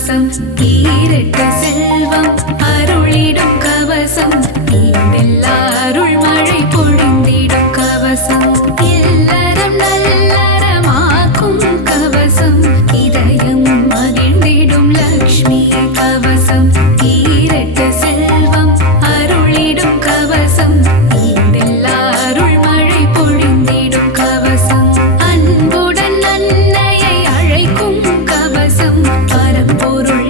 கவசம் ஈரட்ட செல்வம் அருளிடும் கவசம் ஈடெல்லா அருள் மழை பொழிந்திடும் கவசம் இல்லறம் நல்லறமாக்கும் கவசம் இதயம் மகிழ்ந்திடும் லக்ஷ்மி கவசம் ஈரட்ட செல்வம் அருளிடும் கவசம் ஈடெல்லா அருள் மழை பொழிந்திடும் கவசம் அன்புடன் அன்னையை அழைக்கும் கவசம் பரம்பொருள்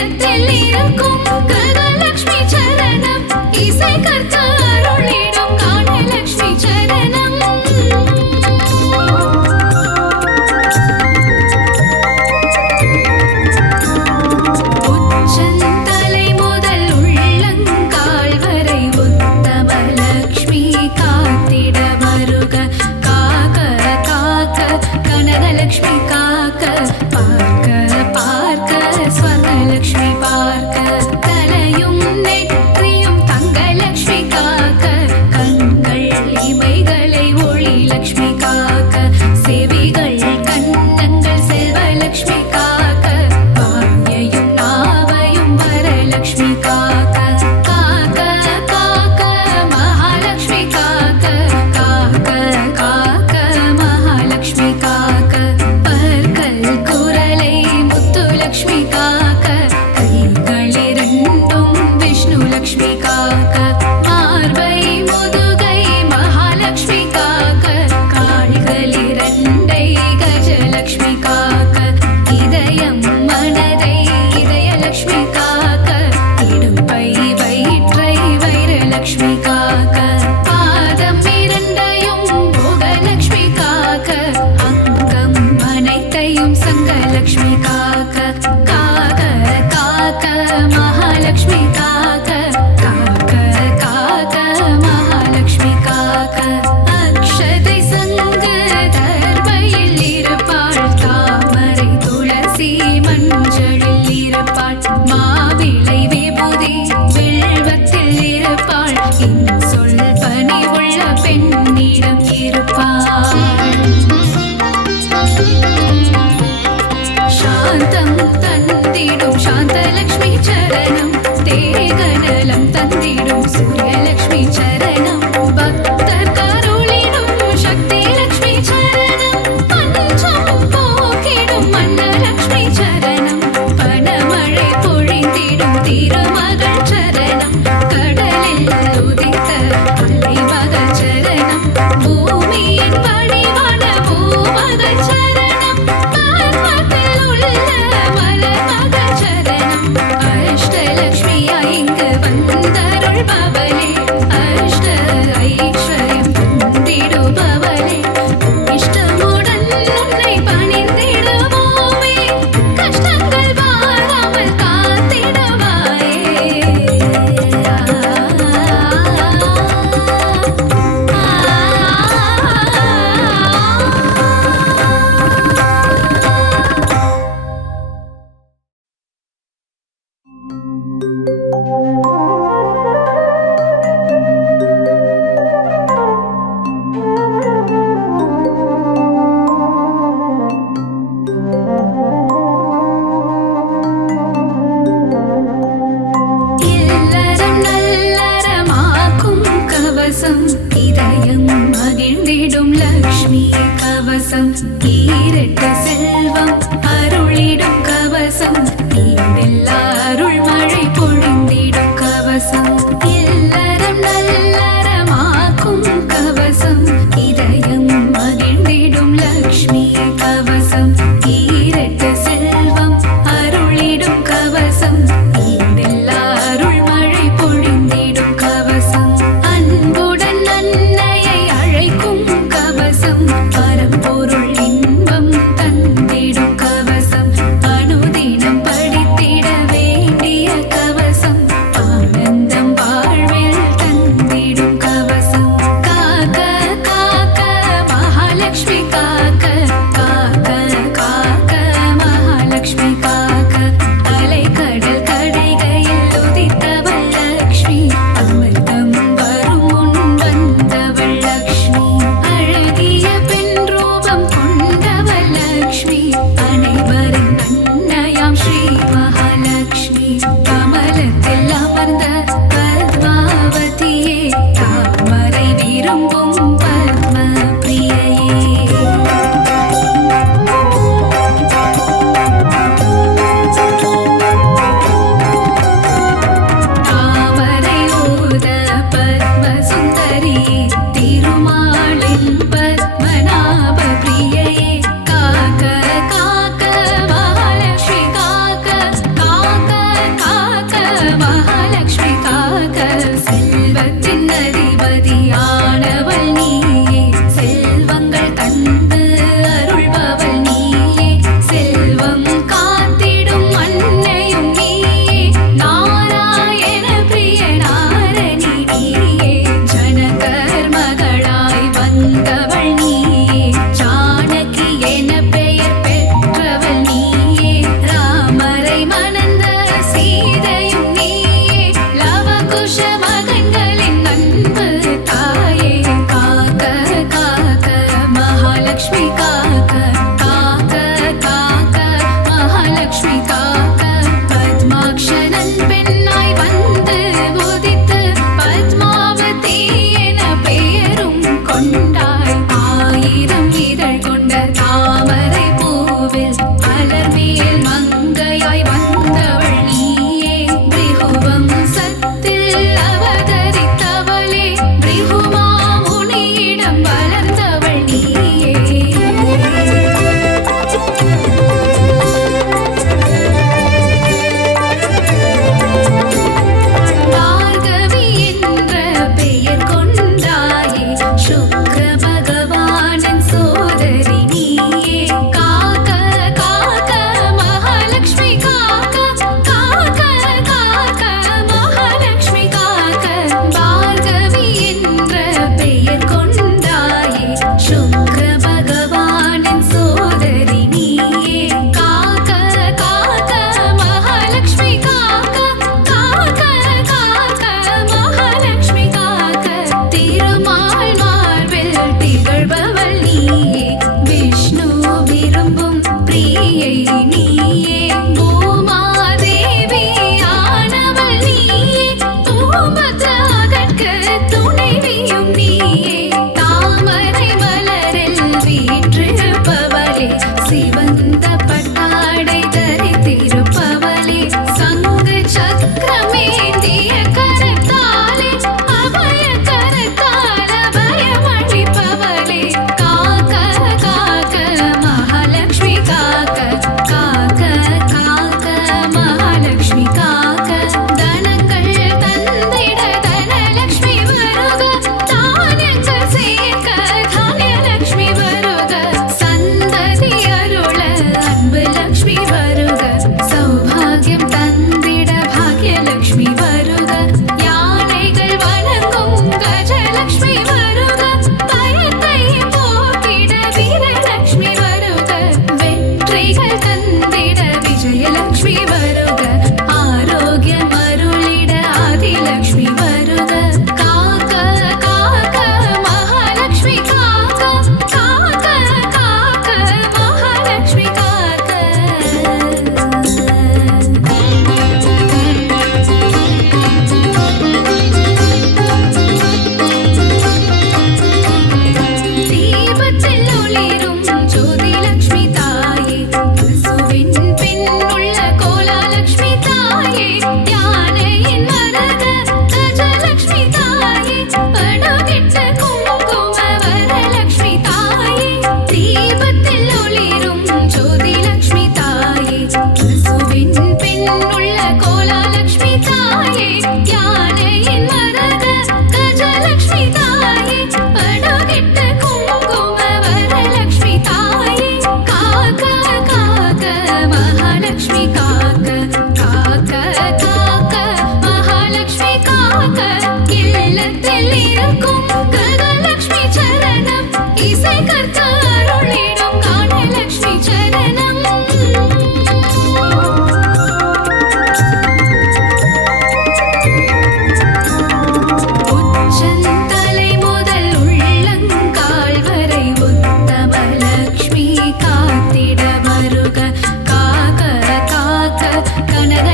உள்ளத்தில் இருக்கும் கனலட்சுமி சரணம் இசை கற்க அருளிடும் கானலட்சுமி சரணம் உச்சந்தலை முதல் உள்ளங்கால் வரை உத்தமலட்சுமி காத்திட வருக காக்க காக்க கனகலட்சுமி காக்க பார்க்க பார்க்க ஸ்வர்ணலட்சுமி பார்க்க தலையும் நெற்றியும் தங்கலட்சுமி காக்க கண்கள் இமைகளை ஒளி லட்சுமி காக்க செவிகள் கன்னங்கள் செல்வலட்சுமி காக்க வாயையும் நாவையும் வரலட்சுமி காக்க காக்க காக்க மகாலட்சுமி காக்க காக்க காக்க மகாலட்சுமி காக்க பற்கள் குரலை முத்துலட்சுமி காக்க கைகளிரண்டும் விஷ்ணு லட்சுமி காக்க பார்வை முதுகை மகாலட்சுமி காக்க கால்களிரண்டை கஜலட்சுமி காக்க இதயம் மனதை இதயலட்சுமி காக்க இடுப்பை வயிற்றை வைரலட்சுமி காக்க பாதம் இரண்டையும் போகலட்சுமி காக்க அங்கம் அனைத்தையும் சங்கலட்சுமி காக்க காக்க காக்க மகாலட்சுமி காக்க காக்க காக்க மகாலட்சுமி காக்க அக்ஷதை சங்கு தர்பையில் இருப்பாள் தாமரை துளசி மஞ்சளில் இருப்பாள் மாவிளை விபூதி வில்வத்தில் இருப்பாள் சொல் பணிவுள்ள பெண்ணிடம் இருப்பாள் சாந்தம் தந்திடும் சாந்தலட்சுமி சரணம் தேகநலம் தந்திடும் சூரியலட்சுமி சரணம் பக்தர் கருளிடும் சக்தி லட்சுமி சரணம் பஞ்சம் போக்கிடும் மன்னலட்சுமி சரணம் பணமழை பொழிந்திடும் திருமகள் சரணம் கடலில் உதித்த அலைமகள் சரணம் பூமியின் வடிவான பூமகள் சரணம் பர்வத்தில் உள்ள மலர்மகள் சரணம் அஷ்டலட்சுமியா இங்கு வந்தருள்பவளே அஷ்ட ஐஸ்வர்யம் தந்திடுபவளே இஷ்டமுடன் உன்னை பணிந்திடுவோமே கஷ்டங்கள் வாராமல் காத்திடுவாயே இல்லறம் நல்லறமாக்கும் கவசம் இதயம் மகிழ்ந்திடும் லக்ஷ்மி கவசம் ஈரட்ட செல்வம் அருளிடும் கவசம் ஈடெல்லா அருள் மழை பொழிந்திடும் கவசம் இல்லறம் நல்லறமாக்கும் கவசம் இதயம் மகிழ்ந்திடும் லக்ஷ்மி கவசம் ஈரட்ட செல்வம் அருளிடும் கவசம் ஈடெல்லா அருள் மழை பொழிந்திடும் கவசம் அன்புடன் அன்னையை அழைக்கும் கவசம் பரம்பொருள் இன்ப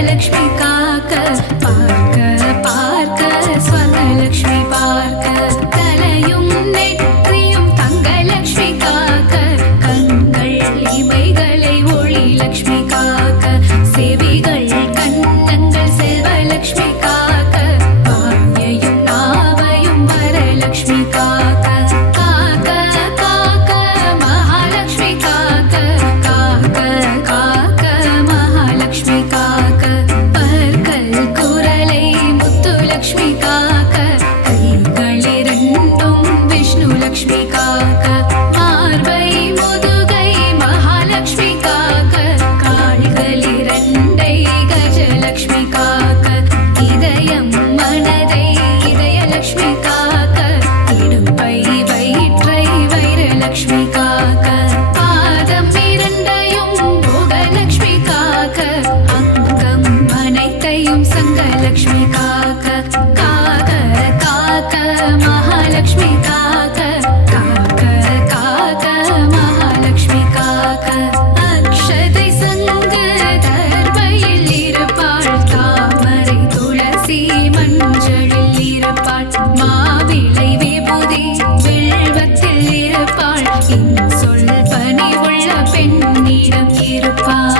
தங்கலக்ஷ்மி காக்க பார்க்க பார்க்க ஸ்வர்ணலக்ஷ்மி பார்க்க தலையும் நெற்றியும் தங்கலக்ஷ்மி காக்க கண்கள் இமைகளை ஒளி லக்ஷ்மி காக்க செவிகள் கண்ணங்கள் செல்வலக்ஷ்மி காக்க வாயையும் நாவையும் வரலக்ஷ்மி காக்க காக்க காக்க மகாலக்ஷ்மி காக்க காக்க காக்க மகாலக்ஷ்மி காக்க பற்கள் குரலை முத்துலக்ஷ்மி காக்க கைகளிரண்டும் விஷ்ணு லக்ஷ்மி காக்க மார்பை முதுகை மகாலக்ஷ்மி காக்க கால்களிரண்டை கஜலக்ஷ்மி காக்க இதயம் மனதை இதயலக்ஷ்மி காக்க இடுப்பை வயிற்றை வைரலக்ஷ்மி காக்க பாதம் இரண்டையும் போகலக்ஷ்மி காக்க அங்கம் அனைத்தையும் சங்கலக்ஷ்மி காக்க காக்க காக்க மகாலக்ஷ்மி காக்க காக்க காக்க மகாலக்ஷ்மி காக்க அக்ஷதை சங்கு தர்பையில் இருப்பாள் தாமரை துளசி மஞ்சளில் இருப்பாள் மாவிளை விபூதி வில்வத்தில் இருப்பாள் சொல் பணி உள்ள பெண்ணிடம் இருப்பாள்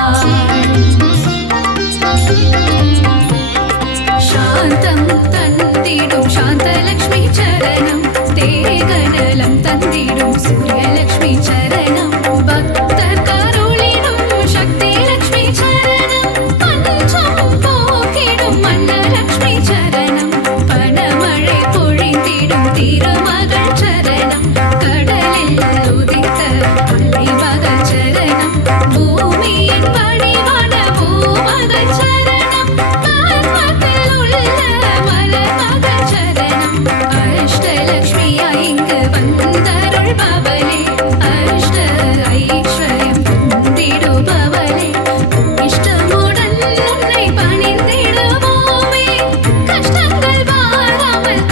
சாந்தம் தந்திடும் சாந்தலக்ஷ்மி சரணம் தேகநலம் தந்திடும் சூரியலக்ஷ்மி சரணம் பக்தர் கருளிடும் சக்தி லக்ஷ்மி சரணம் பஞ்சம் போக்கிடும் மன்னலக்ஷ்மி சரணம் பணமழை பொழிந்திடும் திருமகள் சரணம் கடலில் உதித்த அலைமகள் சரணம் பூமியின் பணிவான பூமகள் சரணம் பர்வத்தில் உள்ள மலர்மகள் சரணம் அஷ்டலக்ஷ்மியா இங்கு வந்தருள்பவளே அஷ்ட ஐஸ்வர்யம் தந்திடுபவளே இஷ்டமுடன் உன்னை பணிந்திடுவோமே கஷ்டங்கள் வாராமல்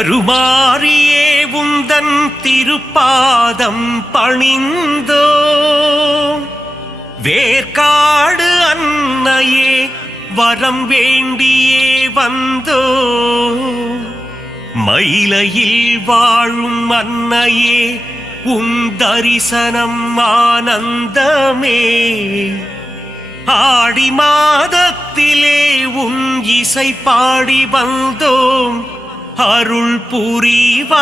கருமாரியே உந்தன் திருப்பாதம் பணிந்தோ வேர்க்காடு அன்னையே வரம் வேண்டியே வந்தோ மயிலையில் வாழும் அன்னையே உன் தரிசனம் ஆனந்தமே ஆடி மாதத்திலே உன் இசை பாடி வந்தோம் அருள் புரிவாயே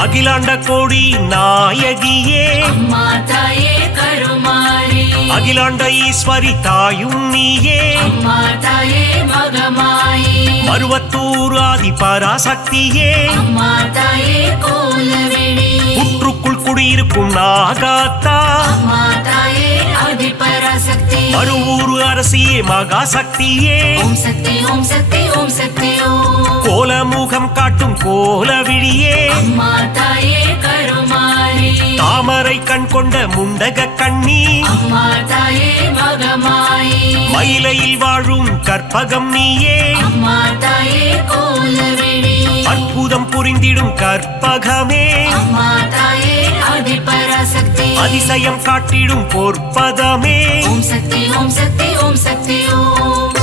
அகிலாண்ட கோடி நாயகியே அம்மா தாயே கருமாரி அகிலாண்ட ஈஸ்வரி தாயும் நீயே அம்மா தாயே மகமாயி மருவத்தூர் ஆதி பராசக்தியே அம்மா தாயே கோலவிழி புற்றுக்குள் குடியிருக்கும் நாகாத்தா அம்மா தாயே ஆதி பராசக்தி மருவூர் அரசியே மகாசக்தியே ஓம் சக்தி ஓம் சக்தி ஓம் சக்தி ஓம் கோலமுகம் காட்டும் கோலவிழியே அம்மா தாயே கருமாரி தாமரை கண் கொண்ட முண்டக கண்ணி அம்மா தாயே மகமாயி மயிலையில் வாழும் கற்பகம் நீயே அம்மா தாயே கோலவிழி அற்புதம் புரிந்திடும் கற்பகமே அம்மா தாயே ஆதி பராசக்தி அதிசயம் காட்டிடும் பொற்பதமே ஓம் சக்தி ஓம் சக்தி ஓம் சக்தி ஓம்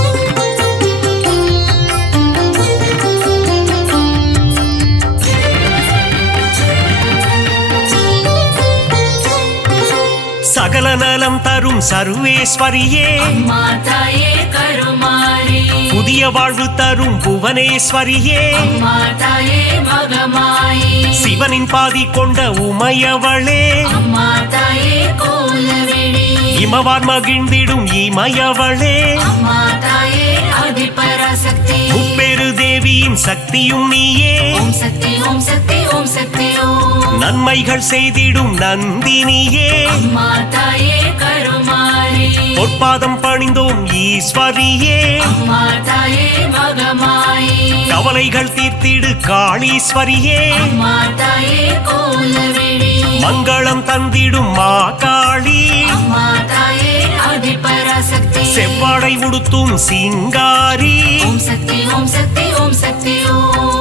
சகல நலம் தரும் சர்வேஸ்வரியே அம்மா தாயே கருமாரி புதிய வாழ்வு தரும் புவனேஸ்வரியே அம்மா தாயே மகமாயி சிவனின் பாதி கொண்ட உமையவளே அம்மா தாயே கோலவிழி இமவார் மகிழ்ந்திடும் இமயவளே அம்மா தாயே ஆதி பராசக்தி முப்பெரு தேவியின் சக்தியும் நீயே ஓம் சக்தி ஓம் சக்தி நன்மைகள் செய்திடும் நந்தினியே அம்மா தாயே கருமாரி பொற்பாதம் பணிந்தோம் ஈஸ்வரியே அம்மா தாயே மகமாயி கவலைகள் தீர்த்திடு காளீஸ்வரியே அம்மா தாயே கோலவிழி மங்களம் தந்திடும் மா காளி அம்மா தாயே ஆதிபராசக்தி செவ்வாடை உடுத்தும் சிங்காரி ஓம் சக்தி ஓம் சக்தி ஓம் சக்தி ஓம்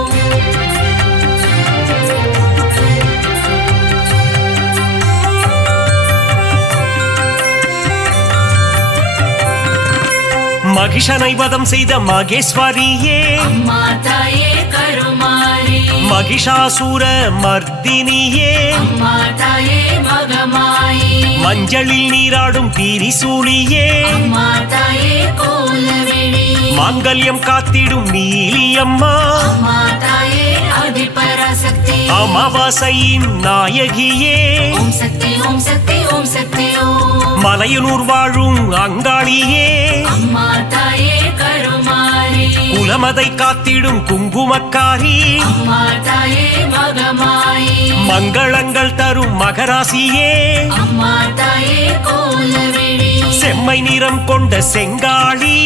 மகிஷனை வதம் செய்த மகேஸ்வரியே அம்மா தாயே கருமாரி மகிஷாசூர மர்தினியே அம்மா தாயே மகமாயி மஞ்சளில் நீராடும் திரிசூலியே அம்மா தாயே கோலவிழி மாங்கல்யம் காத்திடும் நீலியம்மா அம்மா தாயே ஆதிபராசக்தி அமாவாசையின் நாயகியே ஓம் சக்தி ஓம் சக்தி ஓம் சக்தி ஓம் மலையனூர் வாழும் அங்காளியே அம்மா தாயே கருமாரி குலமதை காத்திடும் குங்குமக்காரி அம்மா தாயே மகமாயி மங்களங்கள் தரும் மகராசியே அம்மா தாயே கோலவிழி செம்மை நிறம் கொண்ட செங்காளி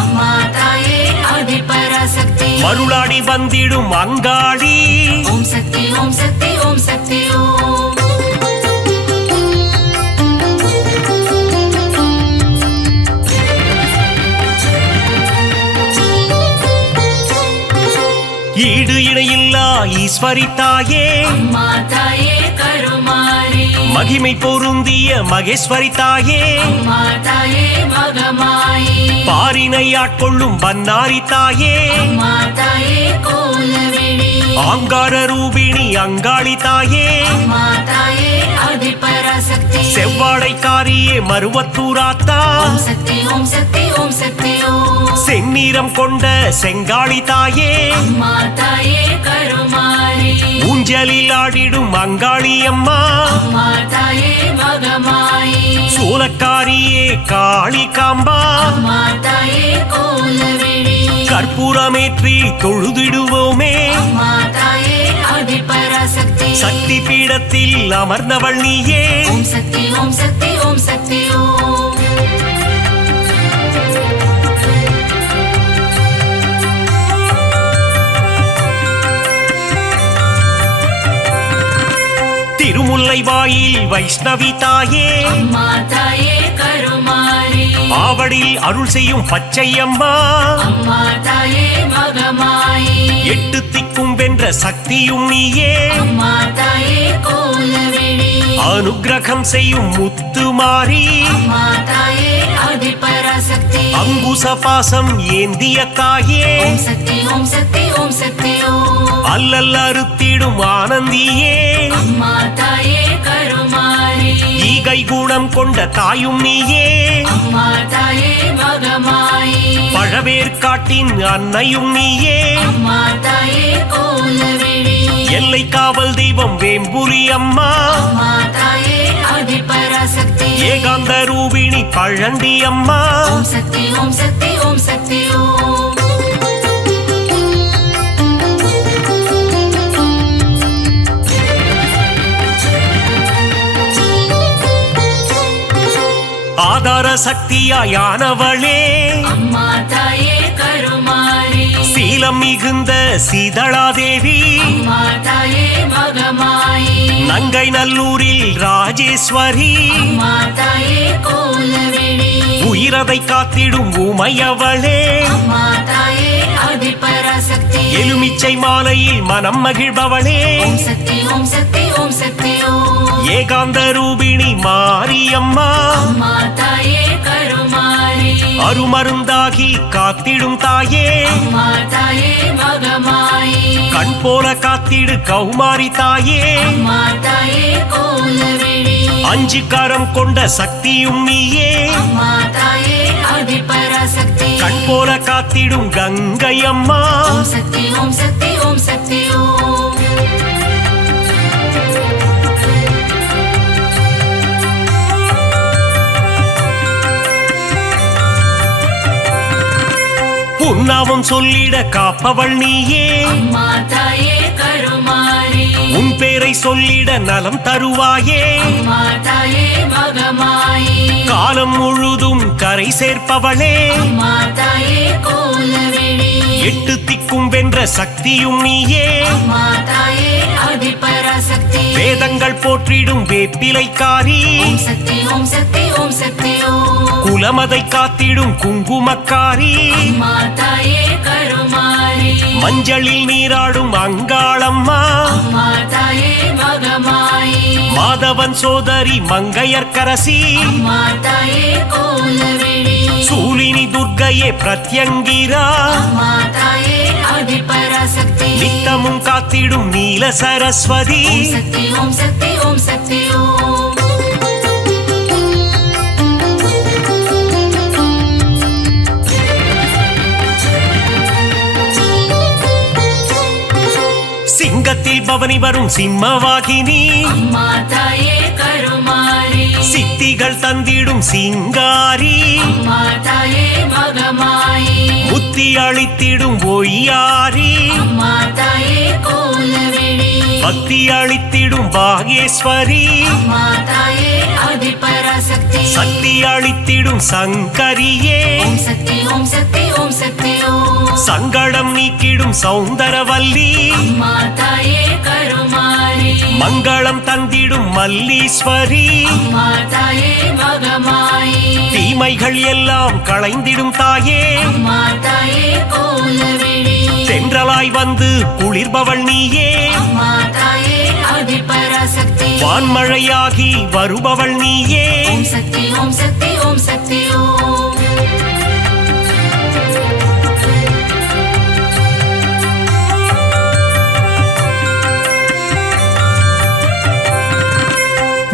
அம்மா தாயே ஆதிபராசக்தி மருளாடி வந்திடும் அங்காளி ஓம் சக்தி ஓம் சக்தி ஓம் சக்தி ஓம் ஈடு இணையில்லா ஈஸ்வரி தாயே அம்மா தாயே கருமாரி மகிமை பொருந்திய மகேஸ்வரி தாயே அம்மா தாயே மகமாயி பாரினை ஆட்கொள்ளும் பன்னாரி தாயே அம்மா தாயே கோலவிழி ஆங்கார ரூபிணி அங்காளி தாயே அம்மா தாயே ஆதிபராசக்தி செவ்வாடைக்காரியே மருவத்தூராத்தா ஓம் சக்தி ஓம் சக்தி ஓம் சக்தி ஓம் செந்நிறம் கொண்ட செங்காளி தாயே அம்மா தாயே கருமாரி ஊஞ்சலில் ஆடிடும் அங்காளி அம்மா அம்மா தாயே மகமாயி சூலக்காரியே காளி காம்பா அம்மா தாயே கோலவிழி கற்பூரமேற்றி தொழுதிடுவோமே அம்மா தாயே ஆதிபராசக்தி சக்தி பீடத்தில் அமர்ந்தவள் நீயே ஓம் சக்தி ஓம் சக்தி ஓம் சக்தி ஓம் திருமுல்லை வாயில் வைஷ்ணவி தாயே அம்மா தாயே கருமாரி ஆவடில் அருள் செய்யும் பச்சையம்மா அம்மா தாயே மகமாயி எட்டு திக்கும் வென்ற சக்தியும் நீயே அம்மா தாயே கோலவிழி அனுக்கிரகம் செய்யும் முத்துமாரி அம்மா தாயே ஆதிபராசக்தி அங்குச பாசம் ஏந்திய தாயே ஓம் சக்தி ஓம் சக்தி ஓம் சக்தி ஓம் அல்லல் அறுத்திடும் ஆனந்தியே அம்மா தாயே கருமாரி ஈகை குணம் கொண்ட தாயும் நீயே அம்மா தாயே மகமாயி பழவேற்காட்டின் அன்னையும் நீயே அம்மா தாயே கோலவிழி எல்லை காவல் தெய்வம் வேம்புரி அம்மா அம்மா தாயே ஆதிபராசக்தி ஏகாந்த ரூபிணி பழண்டி அம்மா ஓம் சக்தி ஓம் சக்தி ஓம் சக்தி ஓம் ஆதார சக்தியாயானவளே அம்மா தாயே கருமாரி சீலம் மிகுந்த சீதளாதேவி அம்மா தாயே மகமாயி நங்கை நல்லூரில் ராஜேஸ்வரி அம்மா தாயே கோலவிழி உயிரதை காத்திடும் உமையவளே அம்மா தாயே ஆதிபராசக்தி எலுமிச்சை மாலையில் மனம் மகிழ்பவளே ஓம் சக்தி ஓம் சக்தி ஓம் சக்தி ஓம் ஏகாந்த ரூபிணி மாரியம்மா அம்மா தாயே கருமாரி அருமருந்தாகி காத்திடும் தாயே அம்மா தாயே மகமாயி கண் போல காத்திடு கௌமாரி தாயே அம்மா தாயே கோலவிழி அஞ்சு கரம் கொண்ட சக்தியும் நீயே அம்மா தாயே ஆதிபராசக்தி கண் போல காத்திடும் கங்கை அம்மா ஓம் சக்தி ஓம் சக்தி ஓம் சக்தி ஓம் உன்னாவும் சொல்லிட காப்பவள் நீயே அம்மா தாயே கருமாரி உன் பேரை சொல்லிட நலம் தருவாயே அம்மா தாயே மகமாயி காலம் முழுதும் கரை சேர்ப்பவளே அம்மா தாயே கோலவிழி 8 திக்கும் வென்ற சக்தியும் நீயே அம்மா தாயே ஆதிபராசக்தி வேதங்கள் போற்றிடும் வேப்பிலைக்காரி ஓம் சக்தி ஓம் சக்தி ஓம் சக்தி ஓம் குலமதை காத்திடும் குங்குமக்காரி அம்மா தாயே கருமாரி மஞ்சளில் நீராடும் அங்காளம்மா அம்மா தாயே மகமாயி மாதவன் சோதரி மங்கையர்க்கரசி அம்மா தாயே கோலவிழி சூலினி துர்க்கையே பிரத்யங்கிரா அம்மா தாயே ஆதிபராசக்தி நித்தமும் காத்திடும் நீல சரஸ்வதி ஓம் சக்தி ஓம் சக்தி ஓம் சக்தி ஓம் சிங்கத்தில் பவனி வரும் சிம்மவாகினி அம்மா தாயே கருமாரி சித்திகள் தந்திடும் சிங்காரி அம்மா தாயே மகமாயி புத்தி அளித்திடும் ஒய்யாரி அம்மா தாயே கோலவிழி பக்தி அளித்திடும் பாகேஸ்வரி அம்மா தாயே ஆதிபராசக்தி சக்தி அளித்திடும் சங்கரியே ஓம் சக்தி ஓம் சக்தி ஓம் சக்தி ஓம் சங்கடம் நீக்கிடும் சௌந்தரவல்லி அம்மா தாயே கருமாரி மங்களம் தந்திடும் மல்லீஸ்வரி அம்மா தாயே மகமாயி தீமைகள் எல்லாம் களைந்திடும் தாயே அம்மா தாயே கோலவிழி தென்றலாய் வந்து குளிர்பவள் நீயே அம்மா தாயே ஆதிபராசக்தி வான்மழையாகி வருபவள் நீயே ஓம் சக்தி ஓம் சக்தி ஓம் சக்தி ஓம்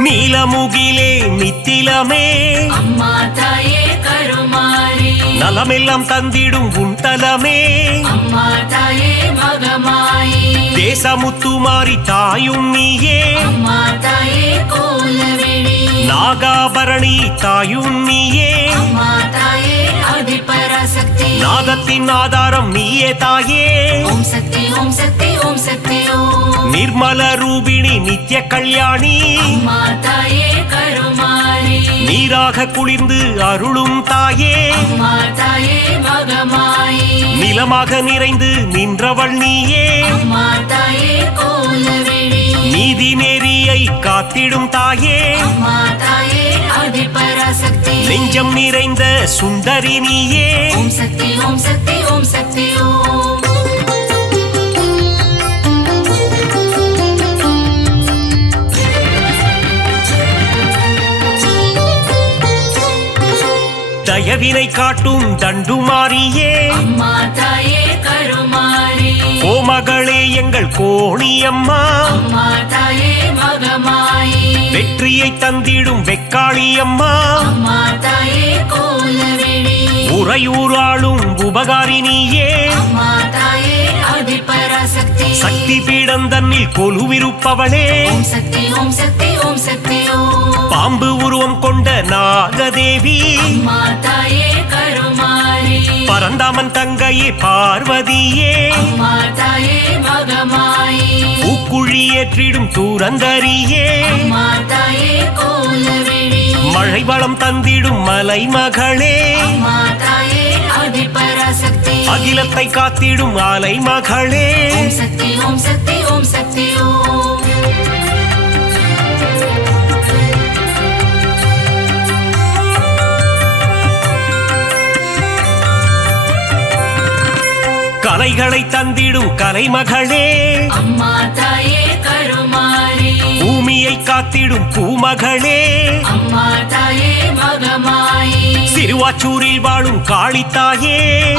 நீலமுகிலே நித்திலமே அம்மா தாயே கருமாரி நலமெல்லாம் தந்திடும் உன் தலமே அம்மா தாயே மகமாயி தேசமுத்துமாரி தாயும் நீயே அம்மா தாயே கோலவிழி நாகாபரணி தாயும் நீயே அம்மா தாயே ஆதிபராசக்தி நாதத்தின் ஆதாரம் நீயே தாயே ஓம் சக்தி ஓம் சக்தி ஓம் சக்தி ஓம் நிர்மல ரூபிணி நித்ய கல்யாணி அம்மா தாயே கருமாரி நீராக குளிர்ந்து அருளும் தாயே அம்மா தாயே மகமாயி நிலமாக நிறைந்து நின்றவள் நீயே அம்மா தாயே கோலவிழி நீதி நெறியை காத்திடும் தாயே அம்மா தாயே ஆதிபராசக்தி நெஞ்சம் நிறைந்த சுந்தரி நீயே ஓம் சக்தி ஓம் சக்தி ஓம் சக்தி ஓம் தயவினை காட்டும் தண்டுமாரியே அம்மா தாயே கருமாரி கோமகளே எங்கள் கோணியம்மா அம்மா தாயே மகமாயி வெற்றியை தந்திடும் வெக்காளியம்மா அம்மா தாயே கோலவிழி உறையூராளும் உபகாரினியே அம்மா தாயே ஆதிபராசக்தி சக்தி பீடம் தன்னில் கொலுவிருப்பவளே ஓம் சக்தி ஓம் சக்தி ஓம் சக்தி ஓம் பாம்பு உருவம் கொண்ட நாகதேவி அம்மா தாயே கருமாரி பரந்தாமன் தங்கையே பார்வதியே அம்மா தாயே மகமாயி பூக்குழி ஏற்றிடும் தூரந்தரியே அம்மா தாயே கோலவிழி மழை வளம் தந்திடும் மலைமகளே அம்மா தாயே ஆதிபராசக்தி அகிலத்தை காத்திடும் அலைமகளே ஓம் சக்தி ஓம் சக்தி ஓம் சக்தி ஓம் கலைகளை தந்திடும் கலைமகளே அம்மா தாயே கருமாரி பூமியை காத்திடும் பூமகளே அம்மா தாயே மகமாயி சிறுவாச்சூரில் வாழும் காளித்தாயே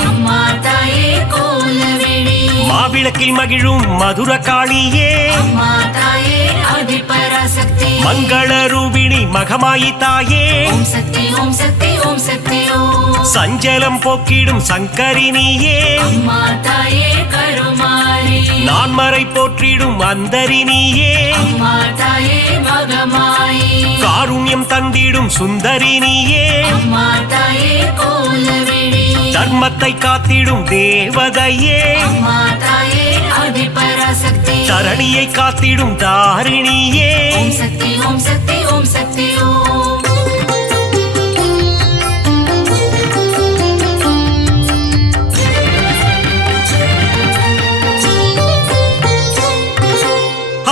அம்மா தாயே கோலவிழி மாவிளக்கில் மகிழும் மதுர காளியே அம்மா தாயே ஆதிபராசக்தி மங்கள ரூபிணி மகமாயி தாயே ஓம் சக்தி ஓம் சக்தி ஓம் சக்தி ஓம் சஞ்சலம் போக்கிடும் சங்கரினியே அம்மா தாயே கருமாரி நான்மறை போற்றிடும் அந்தரினியே அம்மா தாயே மகமாயி காருண்யம் தந்திடும் சுந்தரினியே அம்மா தாயே கோலவிழி தர்மத்தை காத்திடும் தேவதையே அம்மா தாயே ஆதிபராசக்தி தரணியை காத்திடும் தாரிணியே ஓம் சக்தி ஓம் சக்தி ஓம் சக்தி ஓம்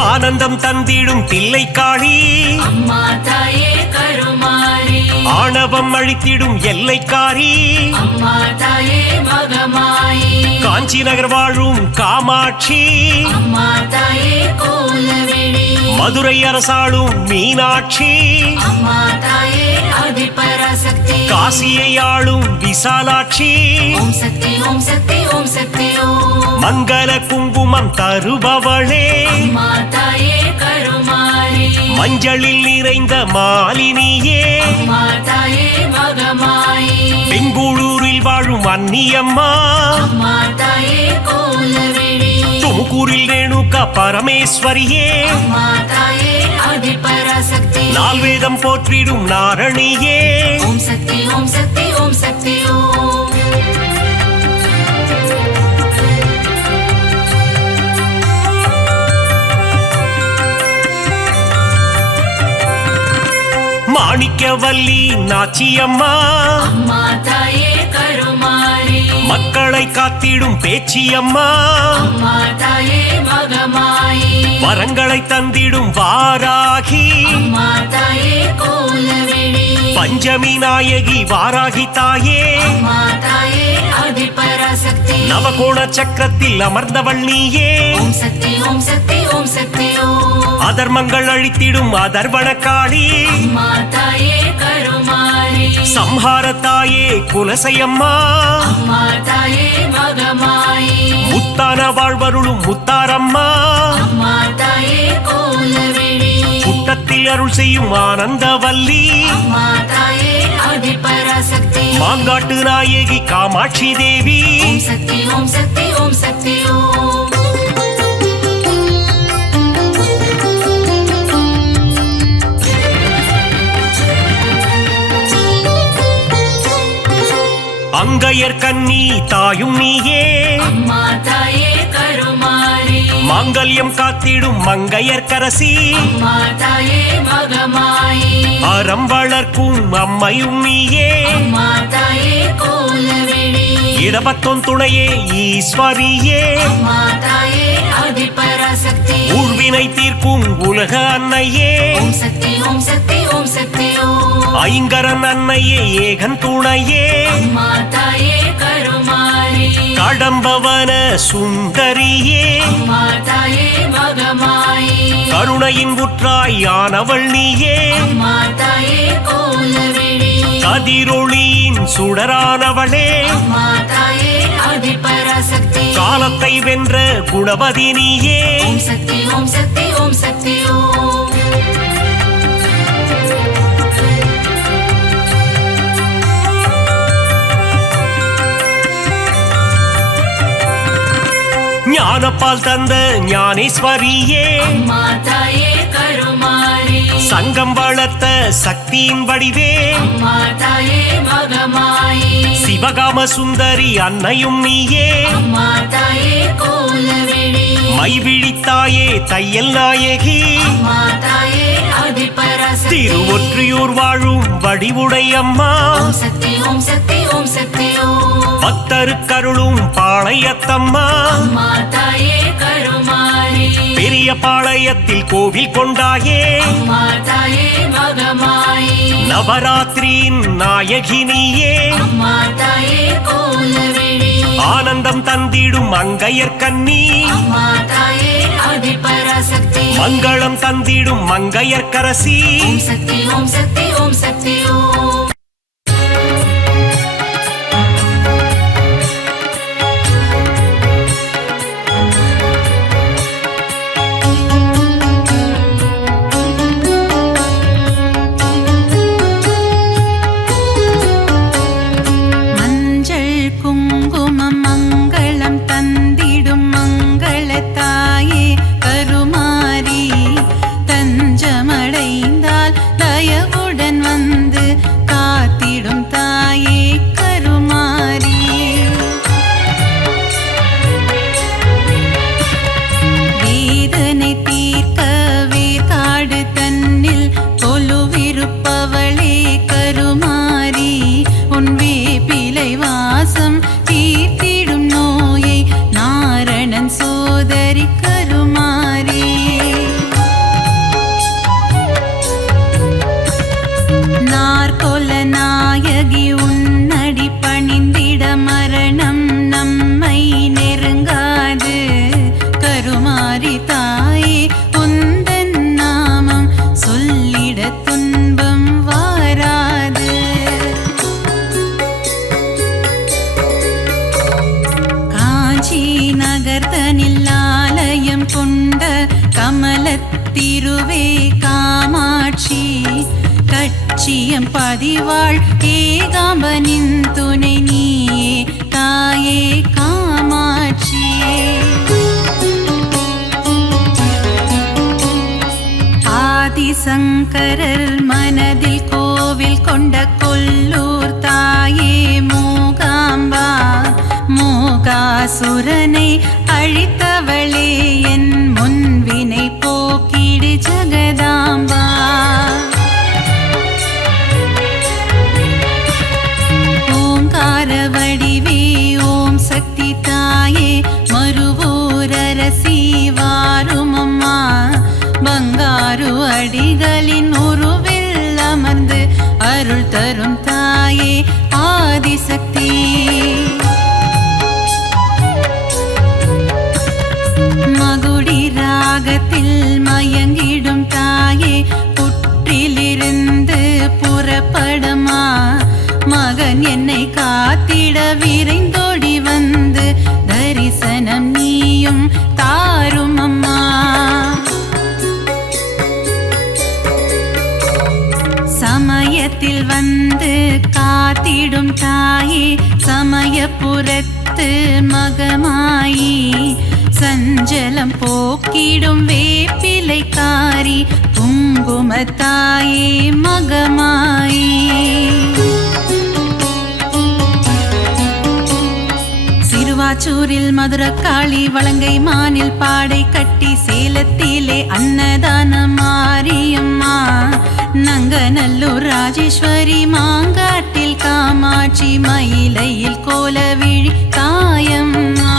ஆனந்தம் தந்திடும் தில்லைக்காளி அம்மா தாயே கருமாரி ஆணவம் அழித்திடும் எல்லைக்காரி அம்மா தாயே மகமாயி காஞ்சி நகர் வாழும் காமாட்சி அம்மா தாயே கோலவிழி மதுரை அரசாளும் மீனாட்சி அம்மா தாயே ஆதிபராசக்தி காசியை ஆளும் விசாலாட்சி ஓம் சக்தி ஓம் சக்தி ஓம் சக்தி ஓம் மங்கள குங்குமம் தருபவளே அம்மா தாயே கருமாரி மஞ்சளில் நிறைந்த மாலினியே அம்மா தாயே மகமாயி பெங்களூரில் வாழும் அன்னியம்மா அம்மா தாயே கோலவிழி துமுக்கூரில் ரேணுகா பரமேஸ்வரியே அம்மா தாயே ஆதிபராசக்தி நால்வேதம் போற்றிடும் நாரணியே ஓம் சக்தி ஓம் சக்தி ஓம் சக்தி ஓம் மாணிக்கவல்லி நாச்சியம்மா அம்மா தாயே கருமாரி மக்களை காத்திடும் பேச்சியம்மா அம்மா தாயே மகமாயி வரங்களை தந்திடும் வாராகி அம்மா தாயே கோலவிழி பஞ்சமி நாயகி வாராகி தாயே அம்மா தாயே ஆதிபராசக்தி நவகோண சக்கரத்தில் அமர்ந்தவள் நீயே ஓம் சக்தி ஓம் சக்தி ஓம் சக்தி ஓம் அதர்மங்கள் அழித்திடும் அதர்வணக்காளி அம்மா தாயே கருமாரி சம்ஹார தாயே குலசையம்மா அம்மா தாயே மகமாயி முத்தான வாழ்வருளும் முத்தாரம்மா அம்மா தாயே கோலவிழி குட்டத்தில் அருள் செய்யும் ஆனந்தவல்லி அம்மா தாயே ஆதிபராசக்தி மாங்காட்டு நாயகி காமாட்சி தேவி ஓம் சக்தி ஓம் சக்தி ஓம் சக்தி ஓம் அங்கையர் கண்ணி தாயும் நீயே அம்மா தாயே கருமாரி மாங்கல்யம் காத்திடும் மங்கையர் கரசி அம்மா தாயே மகமாயி அறம் வளர்க்கும் அம்மையும் நீயே அம்மா தாயே கோலவிழி இடபத்தோன் துணையே ஈஸ்வரியே அம்மா தாயே ஆதிபராசக்தி ஊழ்வினை தீர்க்கும் உலக அன்னையே ஓம் சக்தி ஓம் சக்தி ஓம் சக்தி ஓம் ஐங்கரன் அன்னையே ஏகன் துணையே அம்மா தாயே கருமாரி கடம்பவன சுந்தரியே அம்மா தாயே மகமாயி கருணையின் உற்றாயானவள் நீயே அம்மா தாயே கோலவிழி கதிரொளியின் சுடரானவளே அம்மா தாயே ஆதிபராசக்தி காலத்தை வென்ற குணவதி நீயே ஓம் சக்தி ஓம் சக்தி ஓம் சக்தி ஓம் ஞானப்பால் தந்த ஞானேஸ்வரியே அம்மா தாயே கருமாரி சங்கம் வளர்த்த சக்தியின் வடிவே அம்மா தாயே மகமாயி சிவகாம சுந்தரி அன்னையும் நீயே அம்மா தாயே கோலவிழி மைவிழித்தாயே தையல் நாயகி அம்மா தாயே ஆதிபராசக்தி திருவொற்றியூர் வாழும் வடிவுடை அம்மா ஓம் சக்தி ஓம் சக்தி ஓம் சக்தி ஓம் பக்தருக்கருளும் பாளையத்தம்மா அம்மா தாயே கருமாரி பெரிய பாளையத்தில் கோவில் கொண்டாயே அம்மா தாயே மகமாயி நவராத்திரியின் நாயகினியே அம்மா தாயே கோலவிழி ஆனந்தம் தந்திடும் அங்கையர் கண்ணி அம்மா தாயே ஆதிபராசக்தி மங்களம் தந்திடும் மங்கையர் கரசி ஓம் சக்தி ஓம் சக்தி ஓம் சக்தி ஓம் தஞ்சமடைந்தால் தயவுடன் வந்து கமலத்திருவே காமாட்சி கட்சியம் பதிவாள் ஏகாம்பனின் துணை நீயே தாயே காமாட்சி. ஆதிசங்கரர் மனதில் கோவில் கொண்ட கொல்லூர் தாயே மூகாம்பா மூகாசுரனை அழித்தவளே என் முன்வினை போக்கிடு ஜகதாம்பா. ஓங்கார வடிவே ஓம் சக்தி தாயே மறுவூரரசி வாருமம்மா பங்காரு அடிகளின் உருவில் அமர்ந்து அருள் தரும் தாயே ஆதிசக்தி. மகுடி ராகத்தில் மயங்கிடும் தாயே புற்றிலிருந்து புறப்படமா மகன் என்னை காத்திட விரைந்தோடி வந்து தரிசனம் நீயும் தாரும் அம்மா. சமயத்தில் வந்து காத்திடும் தாயே சமயபுரத்து மகமாயி சஞ்சலம் போக்கிடும் வேப்பிலைக்காரி குங்குமத்தாயே மகமாயி. சிறுவாச்சூரில் மதுரக்காளி வலங்கை மானில் பாடை கட்டி சேலத்திலே அன்னதான மாரியம்மா நங்கநல்லூர் ராஜேஸ்வரி மாங்காட்டில் காமாட்சி மயிலையில் கோலவிழி தாயம்மா.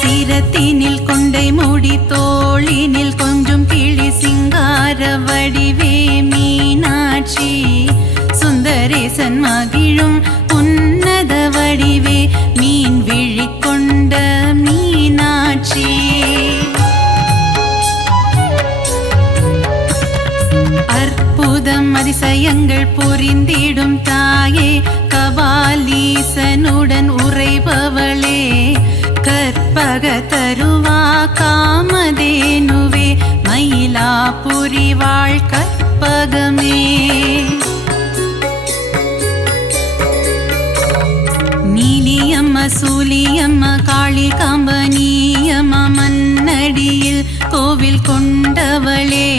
சிரத்தினில் கொண்டை மூடி தோளினில் கொஞ்சம் கிளி சிங்கார வடிவே மீனாட்சி சுந்தரேசன் மகிழும் உன்னத வடிவே மீன் விழி கொண்ட மீனாட்சி. அற்புதம் அதிசயங்கள் புரிந்திடும் தாயே கபாலீசனுடன் உறைபவளே கற்பக தருவா காமதேனுவே மயிலாபுரி வாழ் கற்பகமே. நீலியம்ம சூலியம்ம காளிகாம்பனியம்ம மன்னடியில் கோவில் கொண்டவளே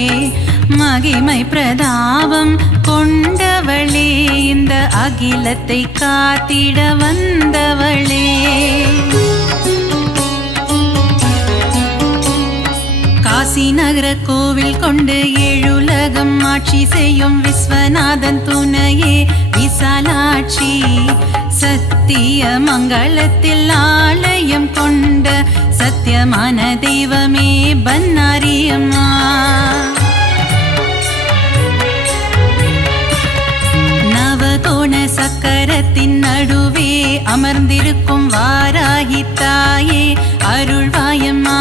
மகிமை பிரதாபம் கொண்டவளே இந்த அகிலத்தை காத்திட வந்தவளே. காசி நகர கோவில் கொண்டு ஏழுலகம் ஆட்சி செய்யும் விஸ்வநாதன் துணையே விசாலாட்சி சத்திய மங்களத்தில் ஆலயம் கொண்ட சத்தியமான தெய்வமே பன்னாரியம்மா. நவகோண சக்கரத்தின் நடுவே அமர்ந்திருக்கும் வாராகி தாயே அருள்வாயம்மா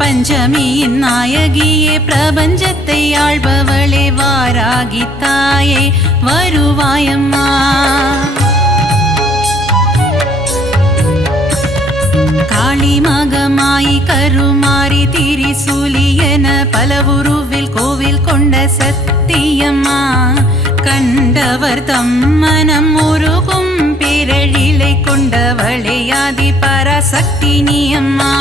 பஞ்சமியின் நாயகியே பிரபஞ்சத்தை ஆள்பவளே வாராகி தாயே வருவாயம்மா. காளி மகமாயி கருமாரி திரிசூலி என பல உருவில் கோவில் கொண்ட சத்தியம்மா கண்டவர் தம்மனம் உருகும் பிறழிலை கொண்டவளே ஆதி பராசக்தி நீயம்மா.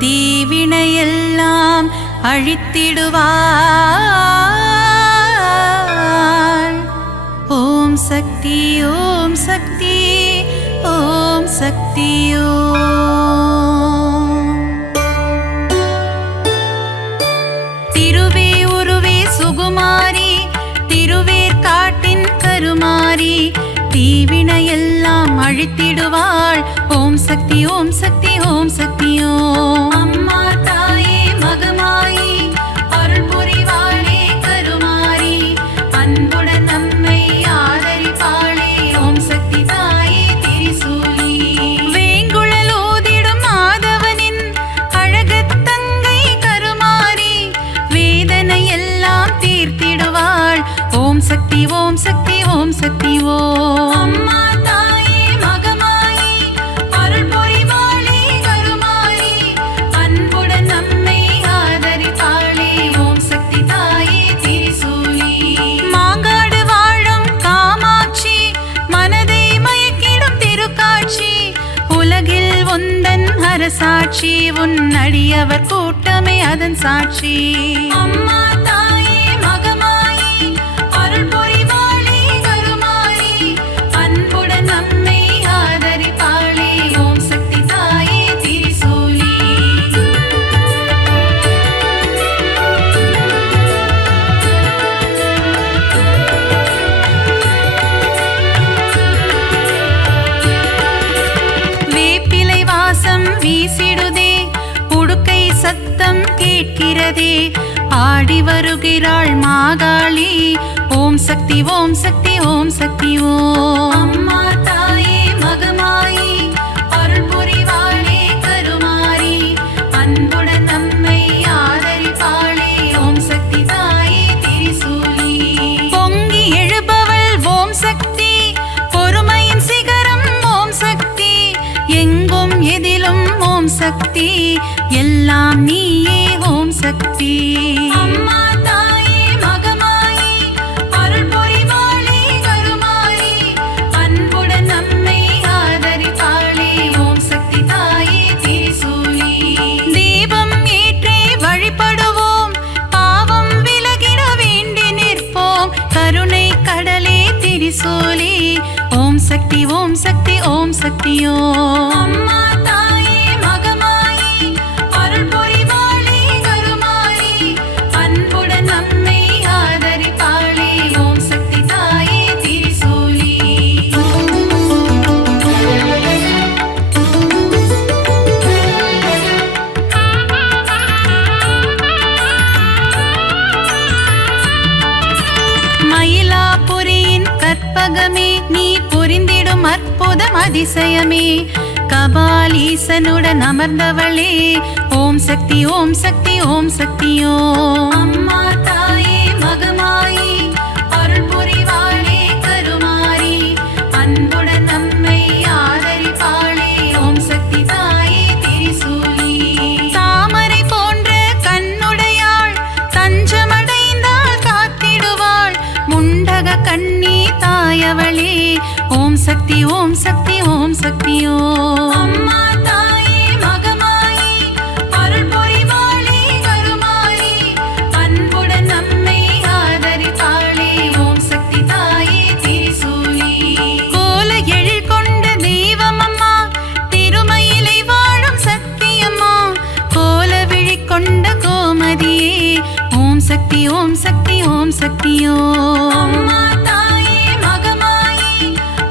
தீவினையெல்லாம் அழித்திடுவாள். ஓம் சக்தி ஓம் சக்தி ஓம் சக்தி ஓம். திருவே உருவே சுகுமாரி திருவே தீவினையெல்லாம் அழித்திடுவாள். ஓம் சக்தி ஓம் சக்தி ஓம் சக்தி ஓம். அம்மா தாயே மகமாயி அருள் புரிவாளே கருமாரி, அன்புடன் நம்மை ஆதரிப்பாளே. ஓம் சக்தி தாயே திரிசூலி. வேங்குழல் ஓதிடும் மாதவனின் அழகத்தங்கை கருமாரி, வேதனை எல்லாம் தீர்த்திடுவாள். ஓம் சக்தி ஓம் சக்தி ஓம் சக்தி ஓம். அம்மா தாயே மகமாயி அருள் புரிவாளே கருமாரி, அன்புடன் நம்மை ஆதரிப்பாளே. ஓம் சக்தி தாயே திரிசூலி. மாங்காடு வாழும் காமாட்சி, மனதை மயக்கிடும் திருக்காட்சி, உலகில் உந்தன் அரசாட்சி, உன் அடியவர் கூட்டமே அதன் சாட்சி. அம்மா தாயே மகமாயி அருள் புரிவாளே கருமாரி, அன்புடன் நம்மை ஆதரிப்பாளே. ஓம் சக்தி தாயே திரிசூலி. வேப்பிலை வாசம் வீசிடுதே, உடுக்கை சத்தம் கேட்கிறதே, ஆடி வருகிறாள் மாகாளி. ஓம் சக்தி ஓம் சக்தி ஓம் சக்தி ஓம். அம்மா தாயே மகமாயி அருள் புரிவாளே கருமாரி, அன்புடன் நம்மை ஆதரிப்பாளே. ஓம் சக்தி தாயே திரிசூலி. பொங்கி எழுபவள் ஓம் சக்தி, பொறுமையின் சிகரம் ஓம் சக்தி, எங்கும் எதிலும் ஓம் சக்தி, எல்லாம் நீயே ஓம் சக்தி. அம்மா தாயே மகமாயி அருள் புரிவாளே கருமாரி, அன்புடன் நம்மை ஆதரிப்பாளே. ஓம் சக்தி தாயே திரிசூலி. தீபம் ஏற்றி வழிபடுவோம், பாவம் விலகிட வேண்டி நிற்போம், கருணை கடலே திரிசூலி. ஓம் சக்தி ஓம் சக்தி ஓம் சக்தி ஓம். அம்மா தாயே மகமாயி அருள் புரிவாளே கருமாரி, அன்புடன் நம்மை ஆதரிப்பாளே. ஓம் சக்தி தாயே திரிசூலி. மயிலாபுரியின் கற்பகமே, நீ புரிந்திடும் அற்புதம் அதிசயமே, கபாலீசனுடன் அமர்ந்தவளே. ஓம் சக்தி ஓம் சக்தி ஓம் சக்தி ஓம். அம்மா தாயே மகமாயி அருள் புரிவாளே கருமாரி, அன்புடன் நம்மை ஆதரிப்பாளே. ஓம் சக்தி தாயே திரிசூலி. தாமரை போன்ற கண்ணுடையாள், தஞ்சமடைந்தால் காத்திடுவாள், முண்டக கண்ணி தாயவளே. ஓம் சக்தி ஓம் சக்தி ஓம் சக்தி ஓம். அம்மா தாயே மகமாயி அருள் புரிவாளே கருமாரி, அன்புடன் நம்மை ஆதரிப்பாளே. ஓம் சக்தி தாயே திரிசூலி. கோல எழில் கொண்ட தெய்வம் அம்மா, திருமயிலை வாழும் சக்தியம்மா, கோல விழி கொண்ட கோமதியே. ஓம் சக்தி ஓம் சக்தி ஓம் சக்தி ஓம். அம்மா தாயே மகமாயி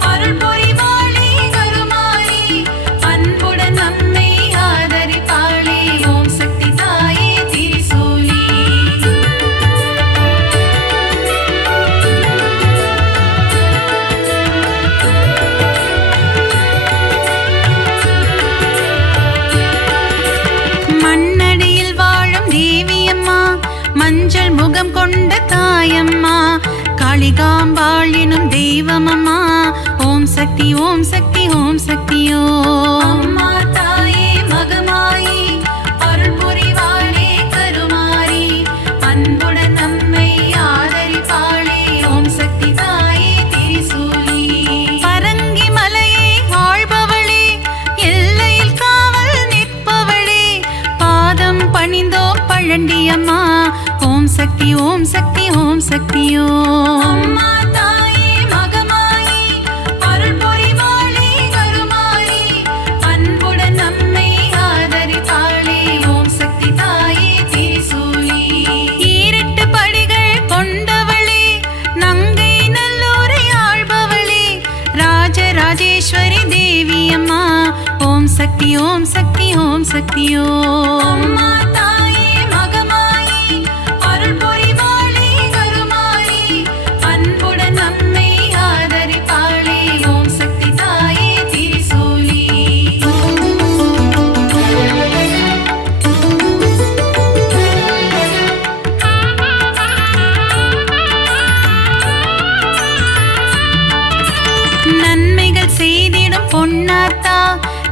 அருள் புரிவாளே கருமாரி, அன்புடன் நம்மை ஆதரிப்பாளே. ஓம் சக்தி தாயே திரிசூலி. மண்ணடியில் வாழும் தேவியம்மா, மஞ்சள் முகம் கொண்ட தாயம்மா, காளிகாம்பாள் எனும் தெய்வமம்மா. ஓம் சக்தி ஓம் சக்தி ஓம் சக்தி ஓம். அம்மா தாயே மகமாயி அருள் புரிவாளே கருமாரி, அன்புடன் நம்மை ஆதரிப்பாளே. ஓம் சக்தி தாயே திரிசூலி. பரங்கி மலையை ஆள்பவளே, எல்லையில் காவல் நிற்பவளே, பாதம் பணிந்தோம் பழண்டியம்மா. ஓம் சக்தி ஓம் சக்தி ஓம் சக்தி ஓம். அம்மா தாயே மகமாயி அருள் புரிவாளே கருமாரி, அன்புடன் ராஜராஜேஸ்வரி தேவி அம்மா ஓம் சக்தி ஓம் சக்தி ஓம் சக்தி ஓம் அம்மா தாயே மகமாயி அருள் புரிவாளே கருமாரி அன்புடன் நம்மை ஆதரிப்பாளே ஓம் சக்தி தாயே திரிசூலி நன்மைகள் செய்திடும் பொன்னாத்தா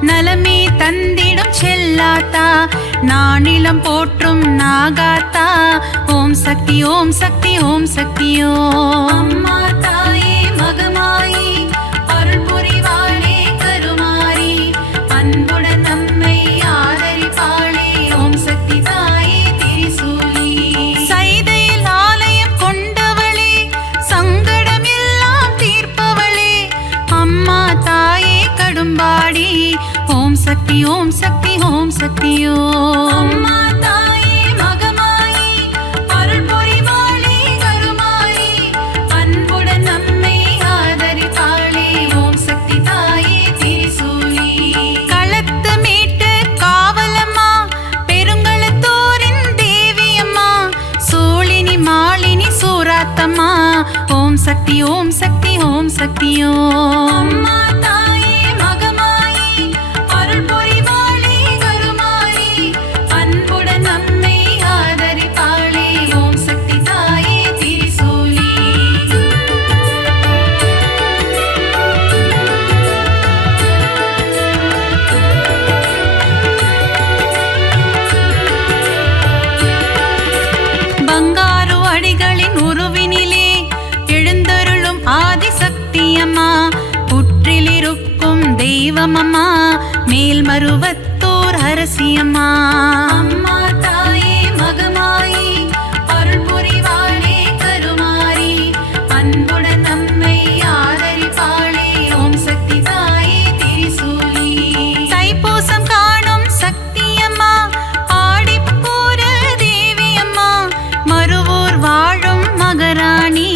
நலமே தந்திடும் செல்லாத்தா நானிலம் போற்றும் நாகாத்தா ஓம் சக்தி ஓம் சக்தி ஓம் சக்தி ஓம் அம்மா தாயே மகமாயி அருள் புரிவாளே கருமாரி அன்புடன் நம்மை ஆதரிப்பாளே ஓம் சக்தி தாயே திரிசூலி சைதையில் ஆலயம் கொண்டவளே சங்கடம் எல்லாம் தீர்ப்பவளே அம்மா தாயே கடும்பாடி ஓம் சக்தி ஓம் சக்தி ஓம் சக்தி ஓம் அம்மா தாயே மகமாயி அருள் புரிவாளே கருமாரி அன்புடன் நம்மை ஆதரிப்பாளே ஓம் சக்தி தாயே திரிசூலி களத்து மீட்டு காவலம்மா பெருங்களத்தூரின் தேவி அம்மா சூழினி மாலினி சூராத்தம்மா ஓம் சக்தி ஓம் சக்தி ஓம் சக்தி ஓம் அம்மா தாயே மகமாயி அருள் புரிவாளே கருமாரி அன்புடன் நம்மை ஆதரிப்பாளே ஓம் சக்தி தாயே திரிசூலி பங்காரு அடிகளின் உருவினிலே எழுந்தருளும் ஆதிசக்தி அம்மா புற்றிலிருக்கும் தெய்வம் அம்மா மேல்மருவத்தூர் அரசி அம்மா அம்மா தாயே மகமாயி அருள் புரிவாளே கருமாரி அன்புடன் நம்மை ஆதரிப்பாளே ஓம் சக்தி தாயே திரிசூலி தைப்பூசம் காணும் சக்தி அம்மா ஆடிப்பூர தேவி அம்மா மருவூர் வாழும் மகராணி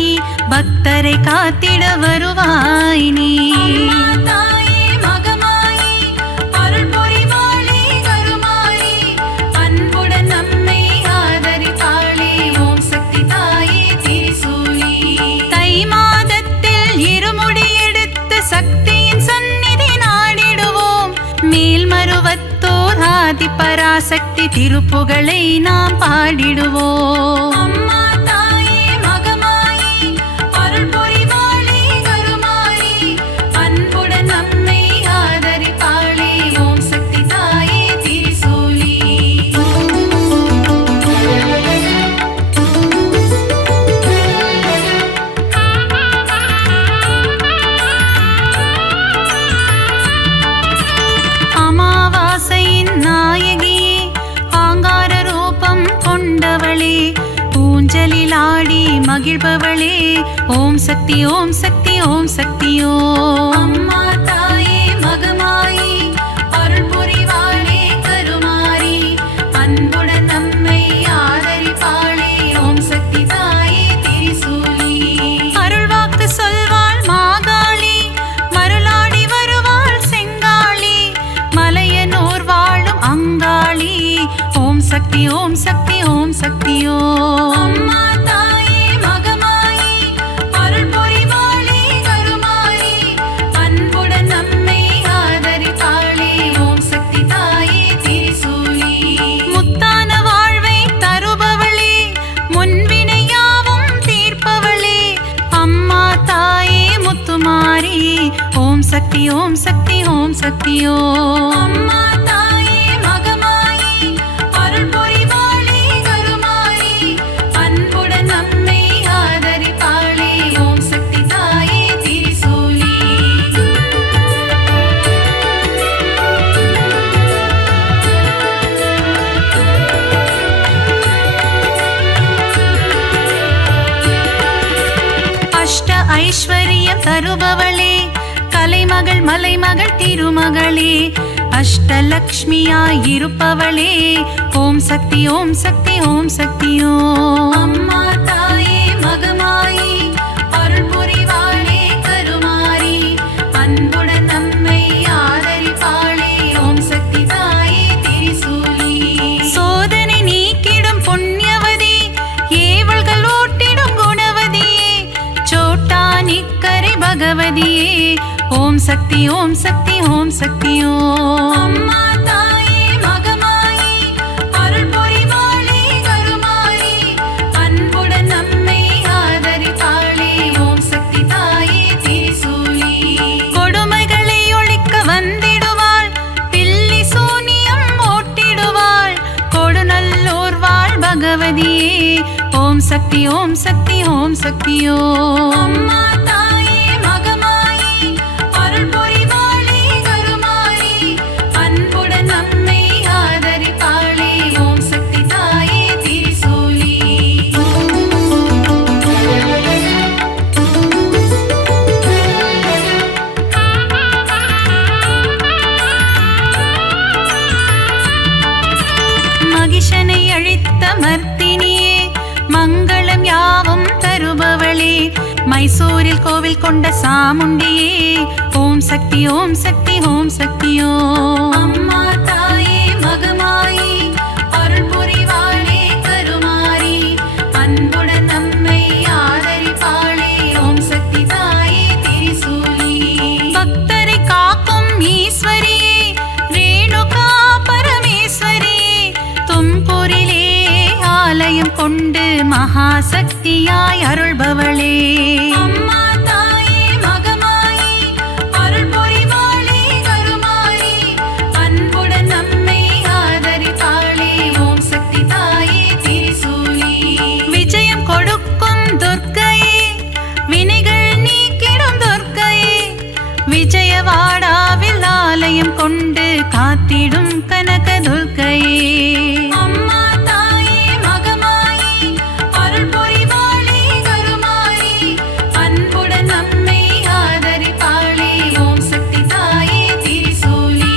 பக்தரை காத்திட வருவாய் நீ அம்மா தாயே மகமாயி அருள் புரிவாளே கருமாரி அன்புடன் நம்மை ஆதரிப்பாளே ஓம் சக்தி தாயே திரிசூலி தை மாதத்தில் இருமுடி எடுத்து சக்தியின் சந்நிதி நாடிடுவோம் மேல்மருவத்தூர் ஆதி பராசக்தி திருப்புகழை நாம் பாடிடுவோம் அம்மா தாயே மகமாயி அருள் புரிவாளே கருமாரி அன்புடன் நம்மை ஆதரிப்பாளே ஓம் சக்தி தாயே திரிசூலி அமாவாசையின் நாயகியே ஆங்கார ரூபம் கொண்டவளே ஊஞ்சலில் ஆடி மகிழ்பவளே ஓம் சக்தி ஓம் சக்தி ஓம் சக்தி ஓம் அம்மா தாயே மகமாயி அருள் புரிவாளே கருமாரி அன்புடன் நம்மை ஆதரிப்பாளே ஓம் சக்தி தாயே திரிசூலி அருள்வாக்கு சொல்வாள் மாகாளி மருளாடி வருவாள் செங்காளி மலையனூர் வாழும் அங்காளி ஓம் சக்தி ஓம் சக்தி ஓம் சக்தி ஓம் அம்மா தாயே மகமாயி அருள் புரிவாளே கருமாரி அன்புடன் நம்மை ஆதரிப்பாளே ஓம் சக்தி தாயே திரிசூலி முத்தான வாழ்வை தருபவளே முன்வினையாவும் தீர்ப்பவளே அம்மா தாயே முத்துமாரி ஓம் சக்தி ஓம் சக்தி ஓம் சக்தி ஓம் அம்மா தாயே மகமாயி அருள் புரிவாளே கருமாரி அன்புடன் நம்மை ஆதரிப்பாளே ஓம் சக்தி தாயே திரிசூலி அஷ்ட ஐஸ்வர்யம் தருபவளே கலைமகள் மலைமகள் திருமகளே அஷ்டலக்ஷ்மியாயிருப்பவளே ஓம் சக்தி ஓம் சக்தி ஓம் சக்தி ஓம் அம்மா தாயே மகமாயி அருள் புரிவாளே கருமாரி அன்புடன் பகவதியே ஓம் சக்தி ஓம் சக்தி ஓம் சக்தி ஓம் அம்மா தாயே மகமாயி அருள் புரிவாளே கருமாரி அன்புடன் நம்மை ஆதரிப்பாளே ஓம் சக்தி தாயே திரிசூலி கொடுமைகளை ஒழிக்க வந்திடுவாள் பில்லி சூனியம் ஓட்டிடுவாள் கொடுநல்லோர் வாழ் பகவதியே ஓம் சக்தி ஓம் சக்தி ஓம் சக்தி ஓம் அம்மா தாயே மகமாயி அருள் புரிவாளே கருமாரி அன்புடன் நம்மை ஆதரிப்பாளே ஓம் சக்தி தாயே திரிசூலி மகிஷனை அழித்த மர்த்தினியே மங்களம் யாவும் தருபவளே மைசூரில் கோவில் கொண்ட சாமுண்டியே ஓம் சக்தி ஓம் சக்தி ஓம் சக்தி ஓம் அம்மா தாயே மகமாயி அருள் புரிவாளே கருமாரி அன்புடன் நம்மை ஆதரிப்பாளே ஓம் சக்தி தாயே திரிசூலி பக்தரை காக்கும் ஈஸ்வரியே ரேணுகா பரமேஸ்வரியே தும்பூரிலே ஆலயம் கொண்டு மகாசக்தியாய் அருள்பவளே அம்மா தாயே மகமாயி அருள் புரிவாளே கருமாரி அன்புடன் நம்மை ஆதரிப்பாளே ஓம் சக்தி தாயே திரிசூலி விஜயம் கொடுக்கும் துர்க்கையே வினைகள் நீக்கிடும் துர்க்கையே விஜயவாடாவில் ஆலயம் கொண்டு காத்திடும் கனக துர்க்கையே அம்மா தாயே மகமாயி அருள் புரிவாளே கருமாரி அன்புடன் நம்மை ஆதரிப்பாளே ஓம் சக்தி தாயே திரிசூலி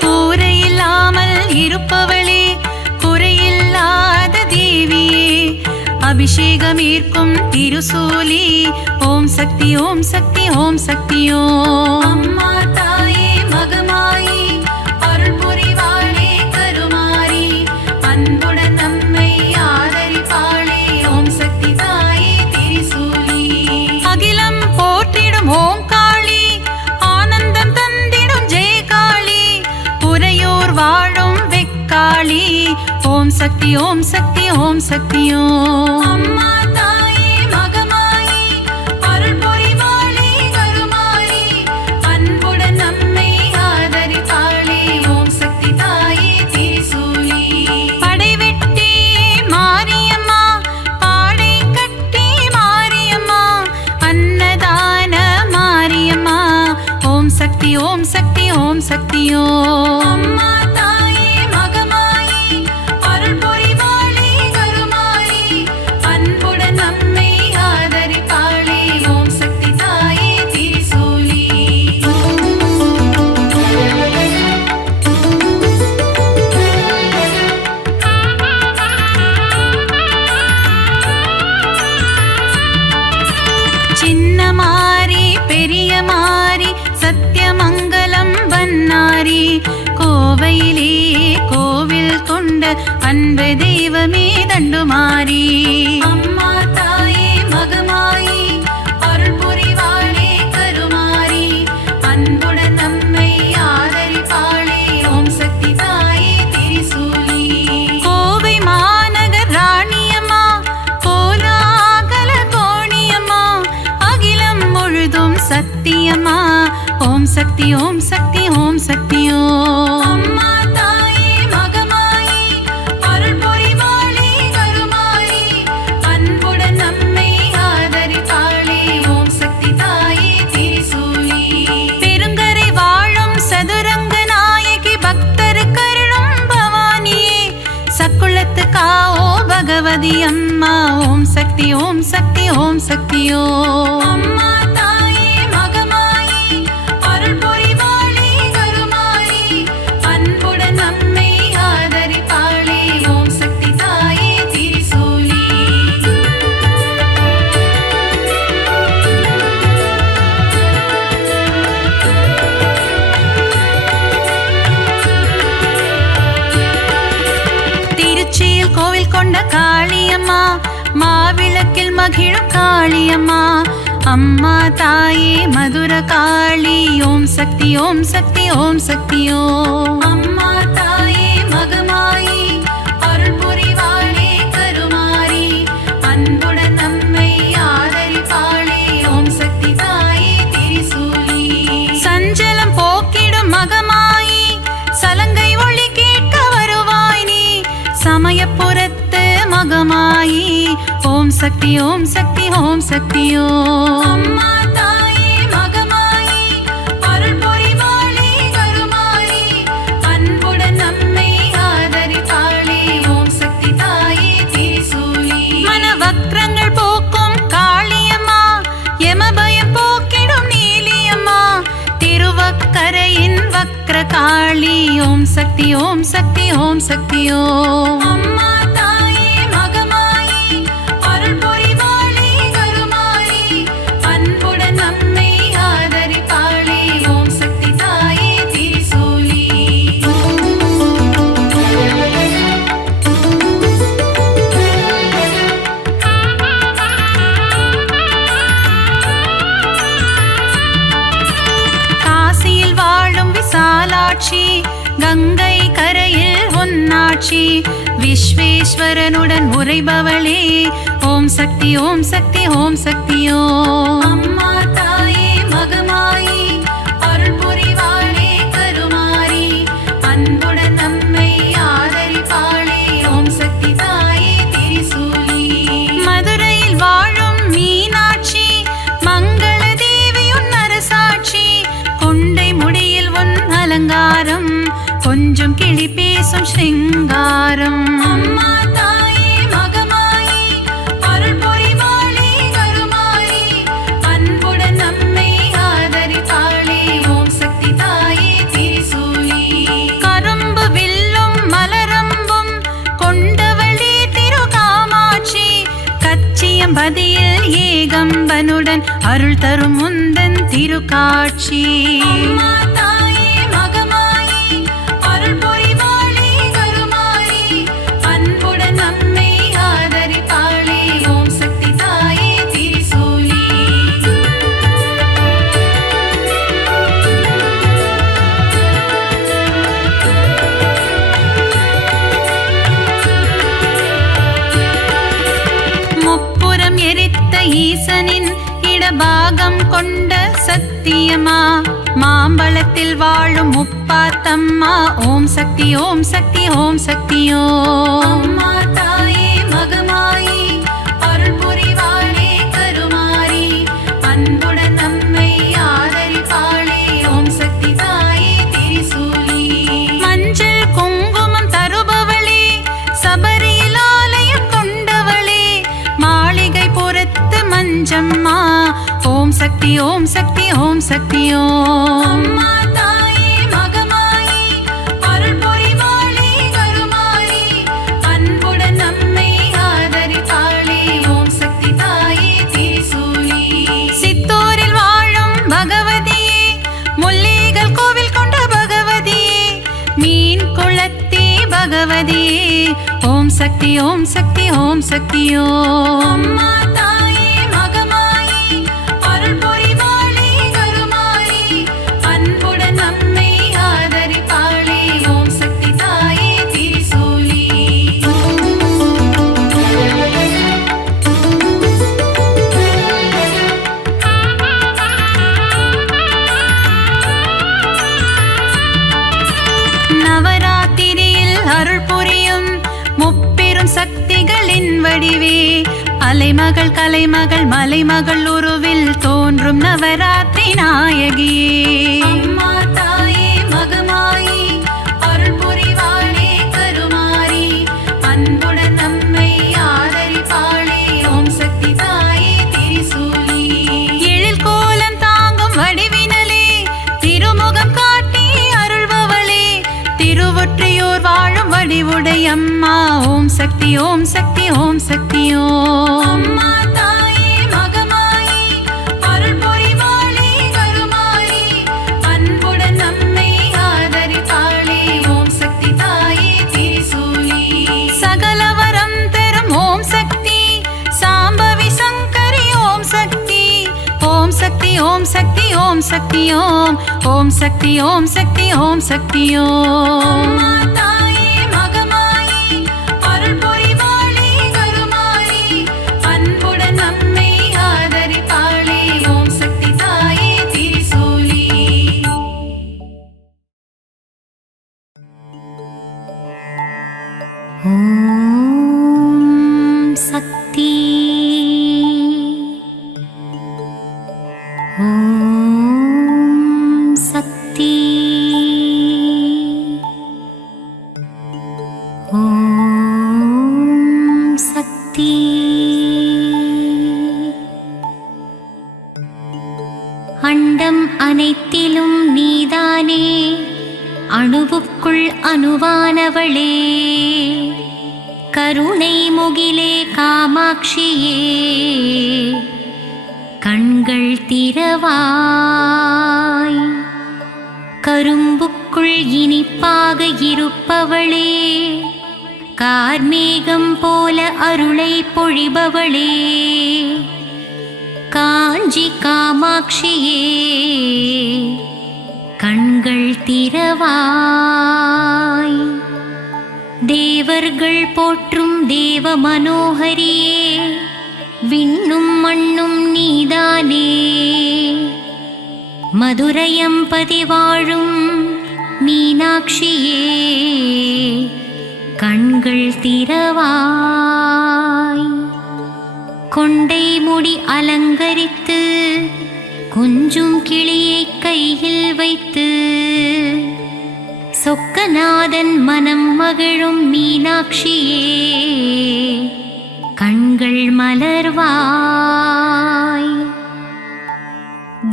கூரையில்லாமல் இருப்பவளே குறையில்லாத தேவியே அபிஷேகம் ஈர்க்கும் திருசூலி ஓம் சக்தி ஓம் சக்தி ஓம் சக்தி ஓம் அம்மா தாயே மகமாயி அருள் புரிவாளே கருமாரி அன்புடன் நம்மை ஆதரிப்பாளே ஓம் சக்தி தாயே திரிசூலி அகிலம் போற்றிடும் ஓம் காளி ஆனந்தம் தந்திடும் ஜெய காளி உறையூர் வாழும் வெக்காளி ஓம் சக்தி ஓம் சக்தி ஓம் சக்தி ஓம் அம்மா தாயே மகமாயி அருள் புரிவாளே கருமாரி அன்புடன் நம்மை ஆதரிப்பாளே ஓம் சக்தி தாயே திரிசூலி படைவெட்டி மாரியம்மா பாடை கட்டி மாரியம்மா அன்னதான மாரியம்மா ஓம் சக்தி ஓம் சக்தி ஓம் சக்தி ஓம் அம்மா தாயே மகமாயி அருள் புரிவாளே கருமாரி அன்புடன் நம்மை ஆதரிப்பாளே ஓம் சக்தி தாயே திரிசூலி சின்ன மாரி பெரிய மாரி சத்தியமங்கலம் வன்னாரி கோவையிலே கோவில் கொண்ட அன்பு தெய்வமே தண்டுமாரி அம்மா தாயே மகமாயி அருள் புரிவாளே கருமாரி அன்புடன் நம்மை ஆதரிப்பாளே ஓம் சக்தி தாயே திரிசூலி கோவை மாநகர் ராணியம்மா கோலாகல கோணியம்மா அகிலம் முழுதும் சத்தியம்மா ஓம் சக்தி ஓம் சக்தி ஓம் சக்தி ஓம் அம்மா தாயே மகமாயி அருள் புரிவாளே கருமாரி அன்புடன் நம்மை ஆதரிப்பாளே ஓம் சக்தி தாயே திரிசூலி பெருங்கரை வாழும் சதுரங்க நாயகி பக்தர் கருளும் பவானியே சக்குளத்து காவோ பகவதி அம்மா ஓம் சக்தி ஓம் சக்தி ஓம் சக்தி ஓம் அம்மா தாயே மகமாயி அருள் புரிவாளே கருமாரி அன்புடன் நம்மை ஆதரிப்பாளே ஓம் சக்தி தாயே திரிசூலி கோவில் கொண்ட காளியம்மா, மாவிளக்கில் மகிழும் காளியம்மா, அம்மா தாயே மதுர காளி. ஓம் சக்தி ஓம் சக்தி ஓம் சக்தி ஓம். அம்மா தாயே மகமாயி, அருள் புரிவாளே கருமாரி, அன்புடன் நம்மை ஆதரிப்பாளே. ஓம் சக்தி தாயே திரிசூலி. சஞ்சலம் போக்கிடும் மகமாயி, சலங்கை ஒளி கேட்க வருவாய் நீ, சமயபுரத்து மகமாயி. ஓம் சக்தி ஓம் சக்தி ஓம் சக்தி ஓம். அம்மா தாயே மகமாயி, அருள் புரிவாளே கருமாரி, அன்புடன் நம்மை ஆதரிப்பாளே. ஓம் சக்தி தாயே திரிசூலி. மனவக்ரங்கள் போக்கும் காளியம்மா, யமபயம் போக்கிடும் நீலியம்மா, திருவக்கரையின் வக்ர காளி. ஓம் சக்தி ஓம் சக்தி ஓம் சக்தி ஓம். அம்மா தாயே மகமாயி, அருள் புரிவாளே கருமாரி, அன்புடன் நம்மை ஆதரிப்பாளே. ஓம் சக்தி தாயே திரிசூலி. காசியில் வாழும் விசாலாட்சி, கங்கை கரையில் உன்னாட்சி, விஸ்வேஸ்வரனுடன் உரைபவளே. ஓம் சக்தி ஓம் சக்தி ஓம் சக்தி ஓம். அம்மா தாயே மகமாயி, அருள் புரிவாளே கருமாரி, அன்புடன் நம்மை ஆதரிப்பாளே. ஓம் சக்தி தாயே திரிசூலி. மதுரையில் வாழும் மீனாட்சி, மங்கள தேவி உன் அரசாட்சி, கொண்டை முடியில் உன் அலங்காரம், கொஞ்சம் கிளி பேசும் ஸ்ருங்காரம். அம்மா தாயே மகமாயி, அருள் புரிவாளே கருமாரி, அன்புடன் நம்மை ஆதரிப்பாளே. ஓம் சக்தி தாயே திரிசூலி. கரும்பு வில்லும் மலரம்பும் கொண்டவளே திருகாமாட்சி, கச்சியம்பதியில் ஏகம்பனுடன் அருள் தரும் முந்தன் திருக்காட்சி. அம்மா தாயே மகமாயி, அருள் புரிவாளே கருமாரி, அன்புடன் நம்மை ஆதரிப்பாளே. ஓம் சக்தி தாயே திரிசூலி. முப்புறம் எரித்த ஈசனின் இடபாகம் கொண்ட சத்தியமா, மாம்பழத்தில் வாழும் முப்பாத்தம்மா. ஓம் சக்தி ஓம் சக்தி ஓம் சக்தி ஓம். அம்மா தாயே மகமாயி, அருள் புரிவாளே கருமாரி, அன்புடன் நம்மை ஆதரிப்பாளே. ஓம் சக்தி தாயே திரிசூலி. மஞ்சள் குங்குமம் தருபவளே, சபரியில் ஆலயம் கொண்டவளே, மாளிகை புறத்து மஞ்சம்மா. ஓம் சக்தி ஓம் சக்தி ஓம் சக்தி ஓம். அம்மா தாயே மகமாயி, அருள் புரிவாளே கருமாரி, அன்புடன் நம்மை ஆதரிப்பாளே. ஓம் சக்தி தாயே திரிசூலி. சித்தூரில் வாழும் பகவதியே, முல்லைகள் கோவில் கொண்ட பகவதியே, மீன் குளத்தே பகவதியே. ஓம் சக்தி ஓம் சக்தி ஓம் சக்தி ஓம். அம்மா தாயே மகமாயி, அருள் புரிவாளே கருமாரி, அன்புடன் நம்மை ஆதரிப்பாளே. ஓம் சக்தி தாயே திரிசூலி. நவராத்திரியில் அருள் புரியும் முப்பெரும் சக்திகளின் வடிவே, அலைமகள் கலைமகள் மலைமகள் உருவில் தோன்றும் நவராத்திரி நாயகியே. அம்மா தாயே மகமாயி, அருள் புரிவாளே கருமாரி, அன்புடன் நம்மை ஆதரிப்பாளே. ஓம் சக்தி தாயே திரிசூலி. எழில் கோலம் தாங்கும் வடிவினலே, திருமுகம் காட்டி அருள்பவளே, திருவொற்றியூர் வாழும் வடிவுடையம்மா. ஓம் சக்தி ஓம் சக்தி ஓம் சக்தி ஓம். அம்மா தாயே மகமாயி, அருள் புரிவாளே கருமாரி, அன்புடன் நம்மை ஆதரிப்பாளே. ஓம் சக்தி தாயே திரிசூலி. சகலவரம் சக்தி ஓம் ஓம் சக்தி ஓம் சக்தி ஓம் சக்தி ஓம் தாயே மகமாயி அருள் புரிவாளே கருமாயி அன்புடன் நம்மை ஆதரிப்பாளே ஓம் சக்தி தாயே திரிசூலி ஓம் சக்தி ஓம் சக்தி ஓம் சக்தி அண்டம் அனைத்திலும் நீதானே அணுவுக்குள் அணுவானவளே கருணை முகிலே காமாட்சியே கண்கள் திறவாய் கரும்புக்குள் இனிப்பாக இருப்பவளே கார்மேகம் போல அருளை பொழிபவளே காஞ்சி காமாட்சியே கண்கள் திறவாய் தேவர்கள் போற்றும் தேவ மனோகரியே விண்ணும் மண்ணும் நீதானே மதுரையம்பதி வாழும் மீனாட்சியே கண்கள் திறவாய் கொண்டை முடி அலங்கரித்து கொஞ்சும் கிளியை கையில் வைத்து சொக்கநாதன் மனம் மகிழும் மீனாட்சியே கண்கள் மலர்வாய்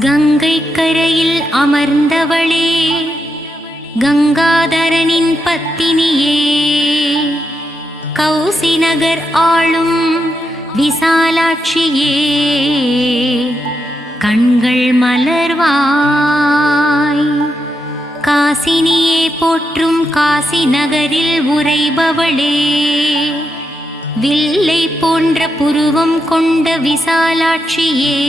கங்கை கரையில் அமர்ந்தவளே கங்காதரனின் பத்தினியே கௌசி நகர் ஆளும் விசாலாட்சியே கண்கள் மலர்வாய் காசினியே போற்றும் காசி நகரில் உறைபவளே வில்லை போன்ற புருவம் கொண்ட விசாலாட்சியே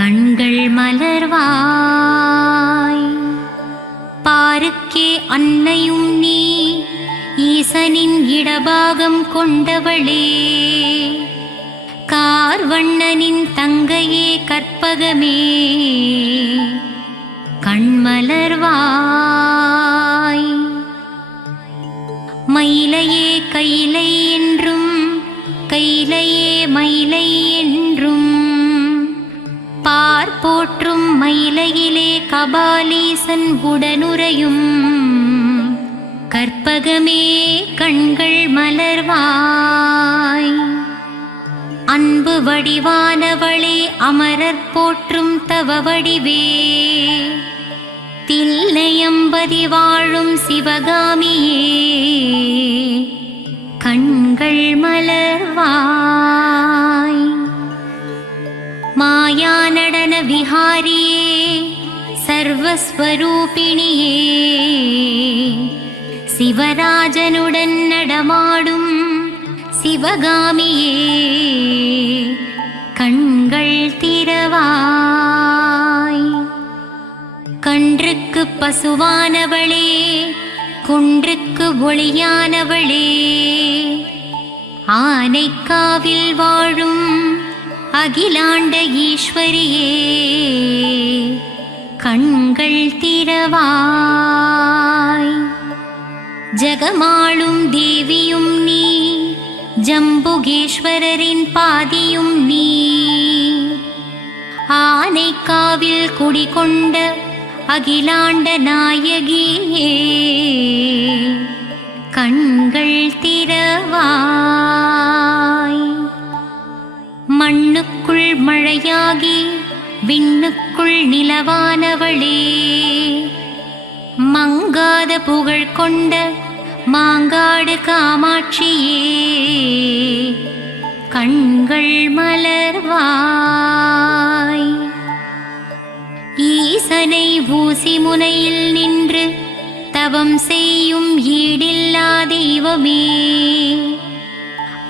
கண்கள் மலர்வாய் பாருக்கே அன்னையும் நீ ஈசனின் இடபாகம் கொண்டவளே கார்வண்ணனின் தங்கையே கற்பகமே கண்மலர்வாய் மயிலையே கைலை என்றும் கைலையே மயிலை என்றும் பார் போற்றும் மயிலையிலே கபாலீசன் உடனுறையும் கற்பகமே கண்கள் மலர்வாய் அன்பு வடிவானவளே அமரர் போற்றும் தவ வடிவே தில்லையம்பதி வாழும் சிவகாமியே கண்கள் மலர்வாய் மாயா நடன விஹாரியே சர்வஸ்வரூபிணியே சிவராஜனுடன் நடமாடும் சிவகாமியே கண்கள் திறவாய் கன்றுக்கு பசுவானவளே குன்றுக்கு ஒளியானவளே ஆனைக்காவில் வாழும் அகிலாண்ட ஈஸ்வரியே கண்கள் திறவாய் ஜகமாளும் தேவியும் நீ ஜம்புகேஸ்வரரின் பாதியும் நீ ஆனைக்காவில் குடிகொண்ட அகிலாண்ட நாயகியே கண்கள் திறவாய் மண்ணுக்குள் மழையாகி விண்ணுக்குள் நிலவானவளே மங்காத புகழ் கொண்ட மாங்காடு காமாட்சியே கண்கள் மலர்வாய் ஈசனை ஊசி முனையில் நின்று தவம் செய்யும் ஈடில்லா தெய்வமே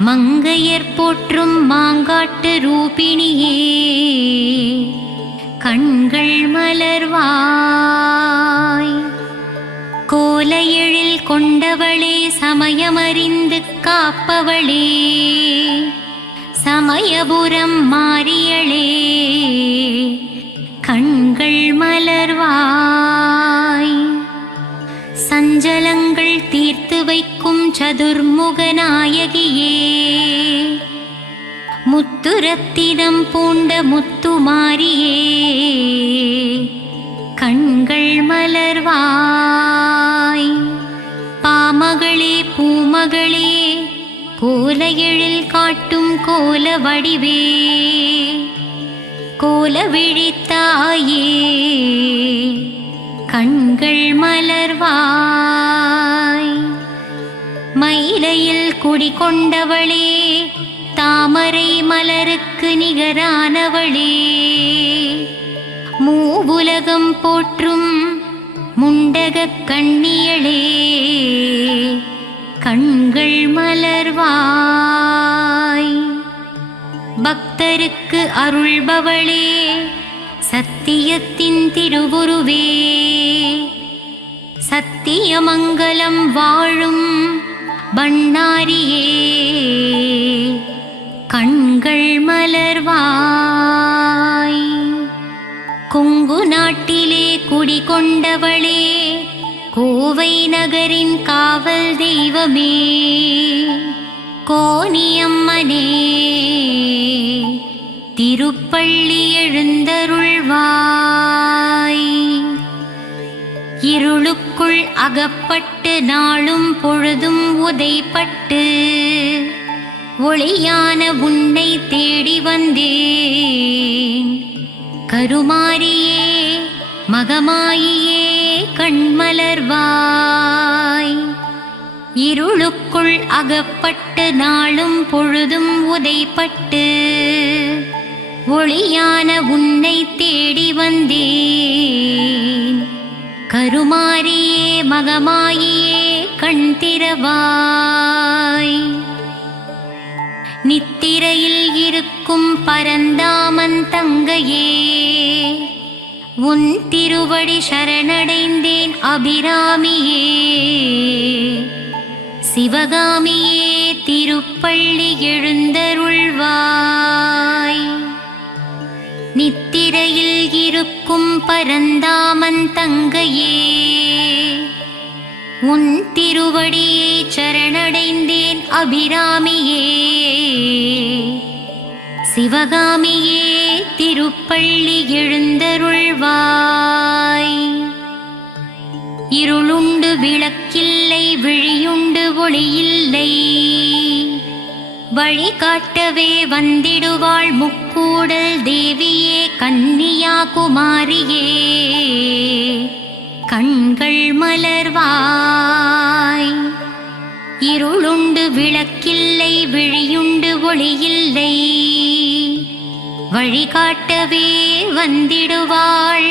மங்கையர் போற்றும் மாங்காட்டு ரூபிணியே கண்கள் மலர்வாய். கோல எழில் கொண்டவளே, சமயமறிந்து காப்பவளே, சமயபுரம் மாறியளே, கண்கள் மலர்வாய். சஞ்சலங்கள் தீர்த்து வைக்கும் சதுர்முக நாயகியே, முத்துரத்தினம் பூண்ட முத்துமாரியே, கண்கள் மலர்வாய். பாமகளே பூமகளே, கோல எழில் காட்டும் கோல வடிவே, கோல விழித்தாயே, கண்கள் மலர்வாய். மயிலையில் குடிகொண்டவளே, தாமரை மலருக்கு நிகரானவளே, மூவுலகம் போற்றும் முண்டகக் கண்ணியளே, கண்கள் மலர்வாய். பக்தருக்கு அருள்பவளே, சத்தியத்தின் திருவுருவே, சத்தியமங்கலம் வாழும் பண்ணாரியே, கண்கள் மலர்வாய். கொங்கு நாட்டிலே குடிகொண்டவளே, கோவை நகரின் காவல் தெய்வமே, கோனியம்மனே, திருப்பள்ளி எழுந்தருள்வாய். இருளுக்குள் அகப்பட்டு நாளும் பொழுதும் உதைப்பட்டு ஒளியான உன்னை தேடி வந்தேன். கருமாரியே மகமாயியே, கண்மலர்வாய். இருளுக்குள் அகப்பட்டு நாளும் பொழுதும் உதைப்பட்டு ஒளியான உன்னை தேடி வந்தேன். கருமாரியே மகமாயியே, கண் திறவாய். நித்திரையில் இருக்கும் பரந்தாமன் தங்கையே, உன் திருவடி சரணடைந்தேன் அபிராமியே, சிவகாமியே, திருப்பள்ளி எழுந்தருள்வாய். நித்திரையில் இருக்கும் பரந்தாமன் தங்கையே, உன் திருவடியை சரணடைந்தேன் அபிராமியே, சிவகாமியே, திருப்பள்ளி எழுந்தருள்வாய். இருளுண்டு விளக்கில்லை, விழியுண்டு ஒளியில்லை, வழிகாட்டவே வந்திடுவாள் முக்கூடல் தேவியே, கன்னியாகுமாரியே, கண்கள் மலர்வாய். இருளுண்டு விளக்கில்லை, விழியுண்டு ஒளியில்லை, வழிகாட்டவே வந்திடுவாள்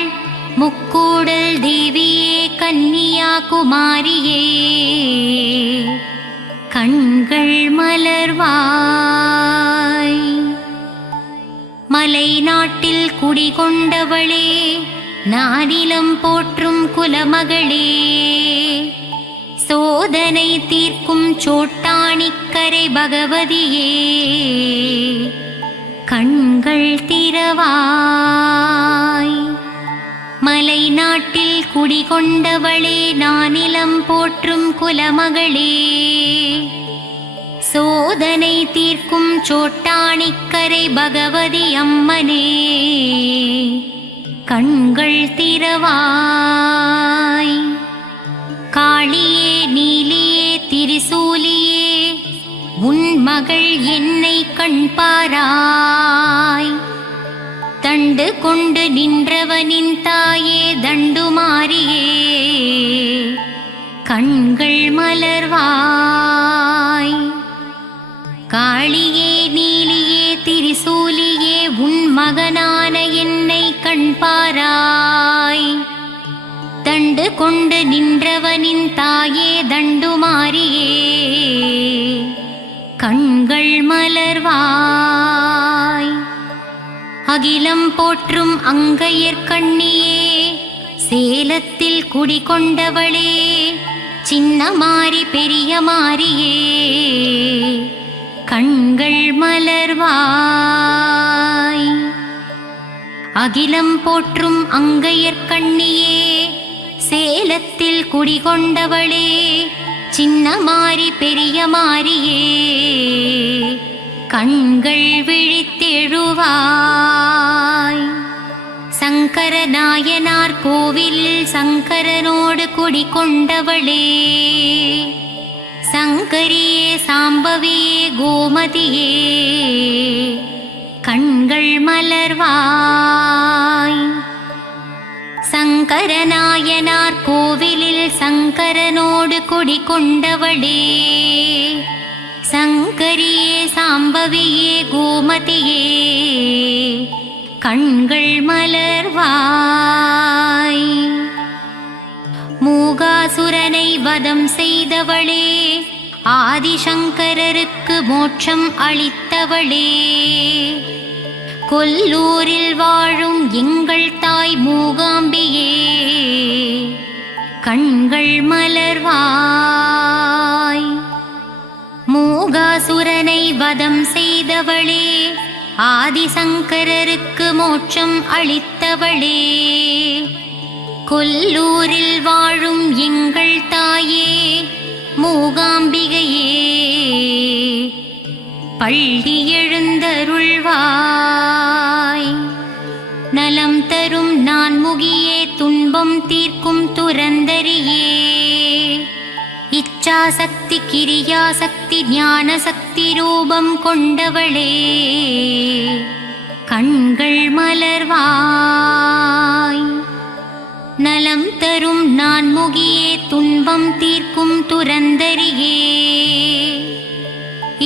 முக்கூடல் தேவியே, கன்னியாகுமாரியே, கண்கள் மலர்வாய். மலை நாட்டில் குடிகொண்டவளே, நானிலம் போற்றும் குலமகளே, சோதனை தீர்க்கும் சோட்டாணிக்கரை பகவதியே, கண்கள் திறவாய். மலை நாட்டில் குடிகொண்டவளே, நானிலம் போற்றும் குலமகளே, சோதனை தீர்க்கும் சோட்டாணிக்கரை பகவதி அம்மனே, கண்கள் திறவாய். காளியே நீலியே திரிசூலியே, உன் மகள் என்னை கண்பாராய். தண்டு கொண்டு நின்றவனின் தாயே, தண்டுமாரியே, கண்கள் மலர்வாய். காளியே நீலியே திரிசூலியே, உன் மகனான என்னை கண்பாராய். தண்டு கொண்டு நின்றவனின் தாயே, தண்டுமாரியே, கண்கள் மலர்வாய். அகிலம் போற்றும் அங்கையர்கண்ணியே சேலத்தில் குடிகொண்டவளே சின்ன மாறி பெரிய மாறியே கண்கள் மலர்வாய். அகிலம் போற்றும் அங்கையர்கண்ணியே சேலத்தில் குடிகொண்டவளே சின்ன மாறி பெரிய மாறியே கண்கள் விழித்தெழுவாய். சங்கர நாயனார் கோவிலில் சங்கரனோடு குடிகொண்டவளே சங்கரியே சாம்பவியே கோமதியே கண்கள் மலர்வாய். சங்கரநாயனார் கோவிலில் சங்கரனோடு குடிகொண்டவளே சங்கரியே சாம்பவியே கோமதியே கண்கள் மலர்வாய். மூகாசுரனை வதம் செய்தவளே ஆதிசங்கரருக்கு மோட்சம் அளித்தவளே கொல்லூரில் வாழும் எங்கள் தாய் மூகாம்பியே கண்கள் மலர்வாய். மூகாசுரனை வதம் செய்தவளே ஆதிசங்கரருக்கு மோட்சம் அளித்தவளே கொல்லூரில் வாழும் எங்கள் தாயே மூகாம்பிகையே பள்ளி எழுந்தருள்வாய். நலம் தரும் நான்முகியே துன்பம் தீர்க்கும் துரந்தரியே இச்சாசக்தி கிரியாசக்தி ஞானசக்தி ரூபம் கொண்டவளே கண்கள் மலர்வாய். நலம் தரும் நான்முகியே துன்பம் தீர்க்கும் துரந்தரியே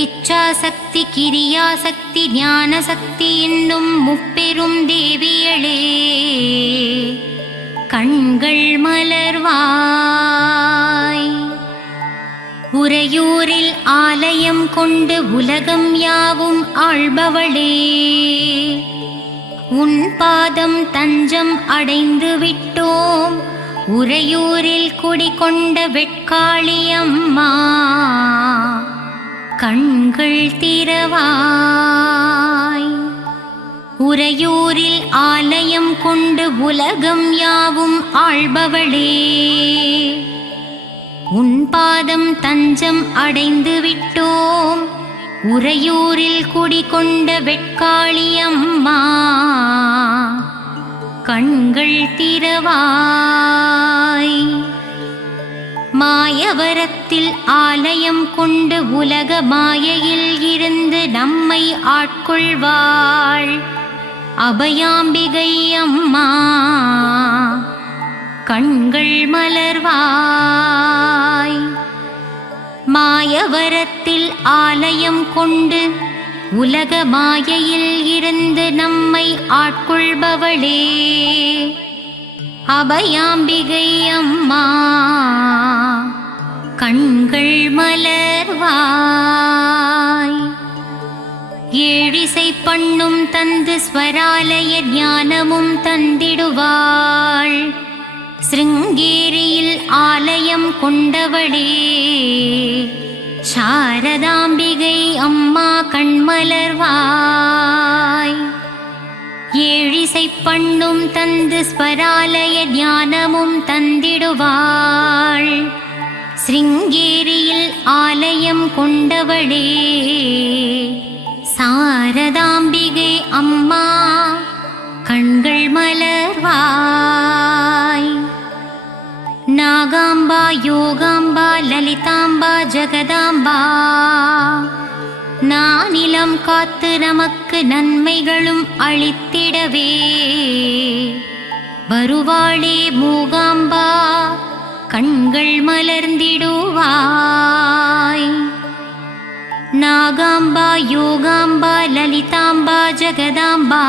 இச்சாசக்தி கிரியாசக்தி ஞானசக்தி என்னும் முப்பெரும் தேவியளே கண்கள் மலர்வாய். உறையூரில் ஆலயம் கொண்டு உலகம் யாவும் ஆள்பவளே உன் பாதம் தஞ்சம் அடைந்து விட்டோம் உறையூரில் குடிகொண்ட வெட்காளியம்மா கண்கள் திறவாய். உறையூரில் ஆலயம் கொண்டு உலகம் யாவும் ஆள்பவளே உன் பாதம் தஞ்சம் அடைந்து விட்டோம் உறையூரில் குடிகொண்ட வெட்காளியம்மா கண்கள் திறவாய். மாயவரத்தில் ஆலயம் கொண்டு உலக மாயையில் இருந்து நம்மை ஆட்கொள்வாள் அபயாம்பிகை அம்மா கண்கள் மலர்வாய். மாயவரத்தில் ஆலயம் கொண்டு உலக மாயையில் இருந்து நம்மை ஆட்கொள்பவளே அபயாம்பிகை அம்மா கண்கள் மலர்வாய். ஏழிசை பண்ணும் தந்து ஸ்வராலய ஞானமும் தந்திடுவாள் சிருங்கேரியில் ஆலயம் கொண்டவளே சாரதாம்பிகை அம்மா கண்மலர்வாய். ஏழிசை பண்ணும் தந்து ஸ்வராலய ஞானமும் தந்திடுவாள் சிருங்கேரியில் ஆலயம் கொண்டவளே சாரதாம்பிகை அம்மா கண்கள் மலர்வாய். நாகாம்பா யோகாம்பா லலிதாம்பா ஜகதாம்பா நானிலம் காத்து நமக்கு நன்மைகளும் அளித்திடவே வருவாளே மூகாம்பா கண்கள் மலர்ந்திடுவாய். நாகாம்பா யோகாம்பா லலிதாம்பா ஜகதாம்பா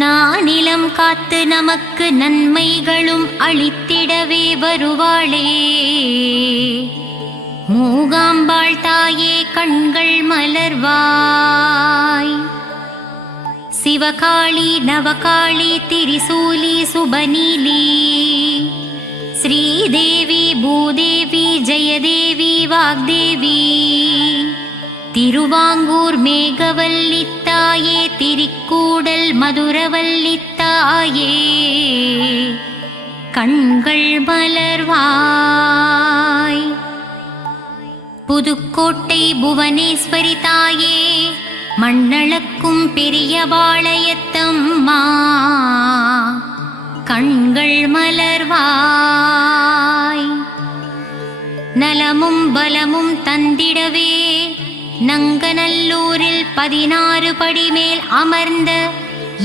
நானிலம் காத்து நமக்கு நன்மைகளும் அளித்திடவே வருவாளே மூகாம்பாள் தாயே கண்கள் மலர்வாய். சிவகாளி நவகாளி திரிசூலி சுபநீலி ஸ்ரீதேவி பூதேவி ஜெயதேவி வாக்தேவி திருவாங்கூர் மேகவல்லித்தாயே திரிக்கூடல் மதுரவல்லித்தாயே கண்கள் மலர்வாய் புதுக்கோட்டை புவனேஸ்வரி தாயே மண்ணளக்கும் பெரியபாளையத்தம்மா கண்கள் மலர்வாய் நலமும் பலமும் தந்திடவே நங்கநல்லூரில் 16 படி மேல் அமர்ந்த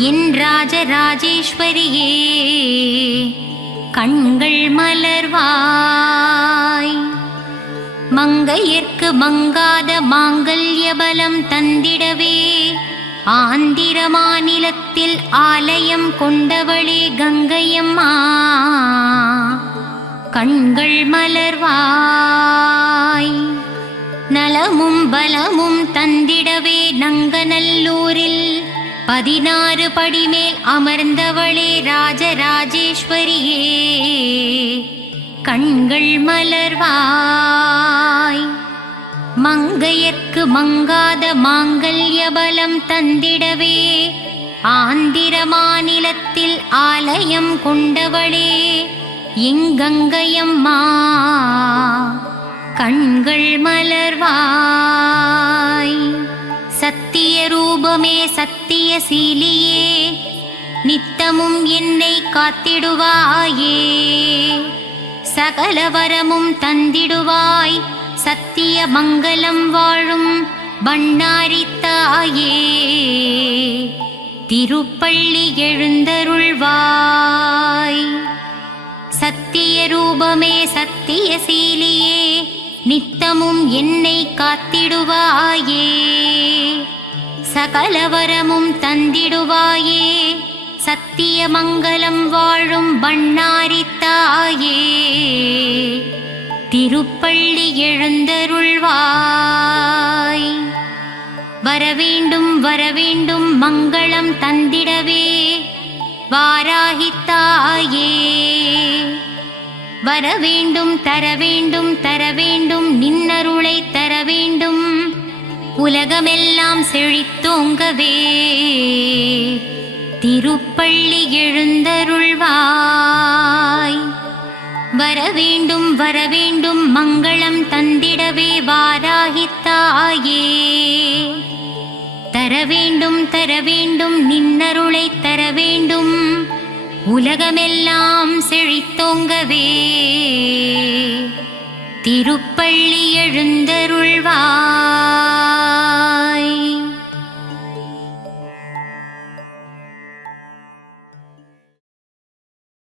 என் ராஜராஜேஸ்வரியே கண்கள் மலர்வாய் மங்கையர்க்கு மங்காத மாங்கல்ய பலம் தந்திடவே ஆந்திர மாநிலத்தில் ஆலயம் கொண்டவளே கங்கையம்மா கண்கள் மலர்வாய் நலமும் பலமும் தந்திடவே நங்கநல்லூரில் 16 படி மேல் அமர்ந்தவளே ராஜராஜேஸ்வரியே கண்கள் மலர்வாய் மங்கையர்க்கு மங்காத மாங்கல்ய பலம் தந்திடவே ஆந்திர மாநிலத்தில் ஆலயம் கொண்டவளே எங்கங்கையம்மா கண்கள் மலர்வாய் சத்திய ரூபமே சத்திய சீலியே நித்தமும் என்னை காத்திடுவாயே சகல வரமும் தந்திடுவாய் சத்திய மங்களம் வாழும் பண்ணாரி தாயே திருப்பள்ளி எழுந்தருள்வாய் சத்திய ரூபமே சத்திய சீலியே நித்தமும் என்னை காத்திடுவாயே சகல வரமும் தந்திடுவாயே சத்திய மங்களம் வாழும் பண்ணாரி தாயே திருப்பள்ளி எழுந்தருள்வாய் வரவேண்டும் வரவேண்டும் மங்களம் தந்திடவே வாராகி தாயே வரவேண்டும் தரவேண்டும் தரவேண்டும் நின்னருளை தரவேண்டும் உலகமெல்லாம் செழித்தோங்கவே திருப்பள்ளி எழுந்தருள்வாய் வரவேண்டும் வரவேண்டும் மங்களம் தந்திடவே வாராகி தாயே தரவேண்டும் தரவேண்டும் நின்னருளை தரவேண்டும் உலகமெல்லாம் செழித்தோங்கவே திருப்பள்ளி எழுந்தருள்வாய்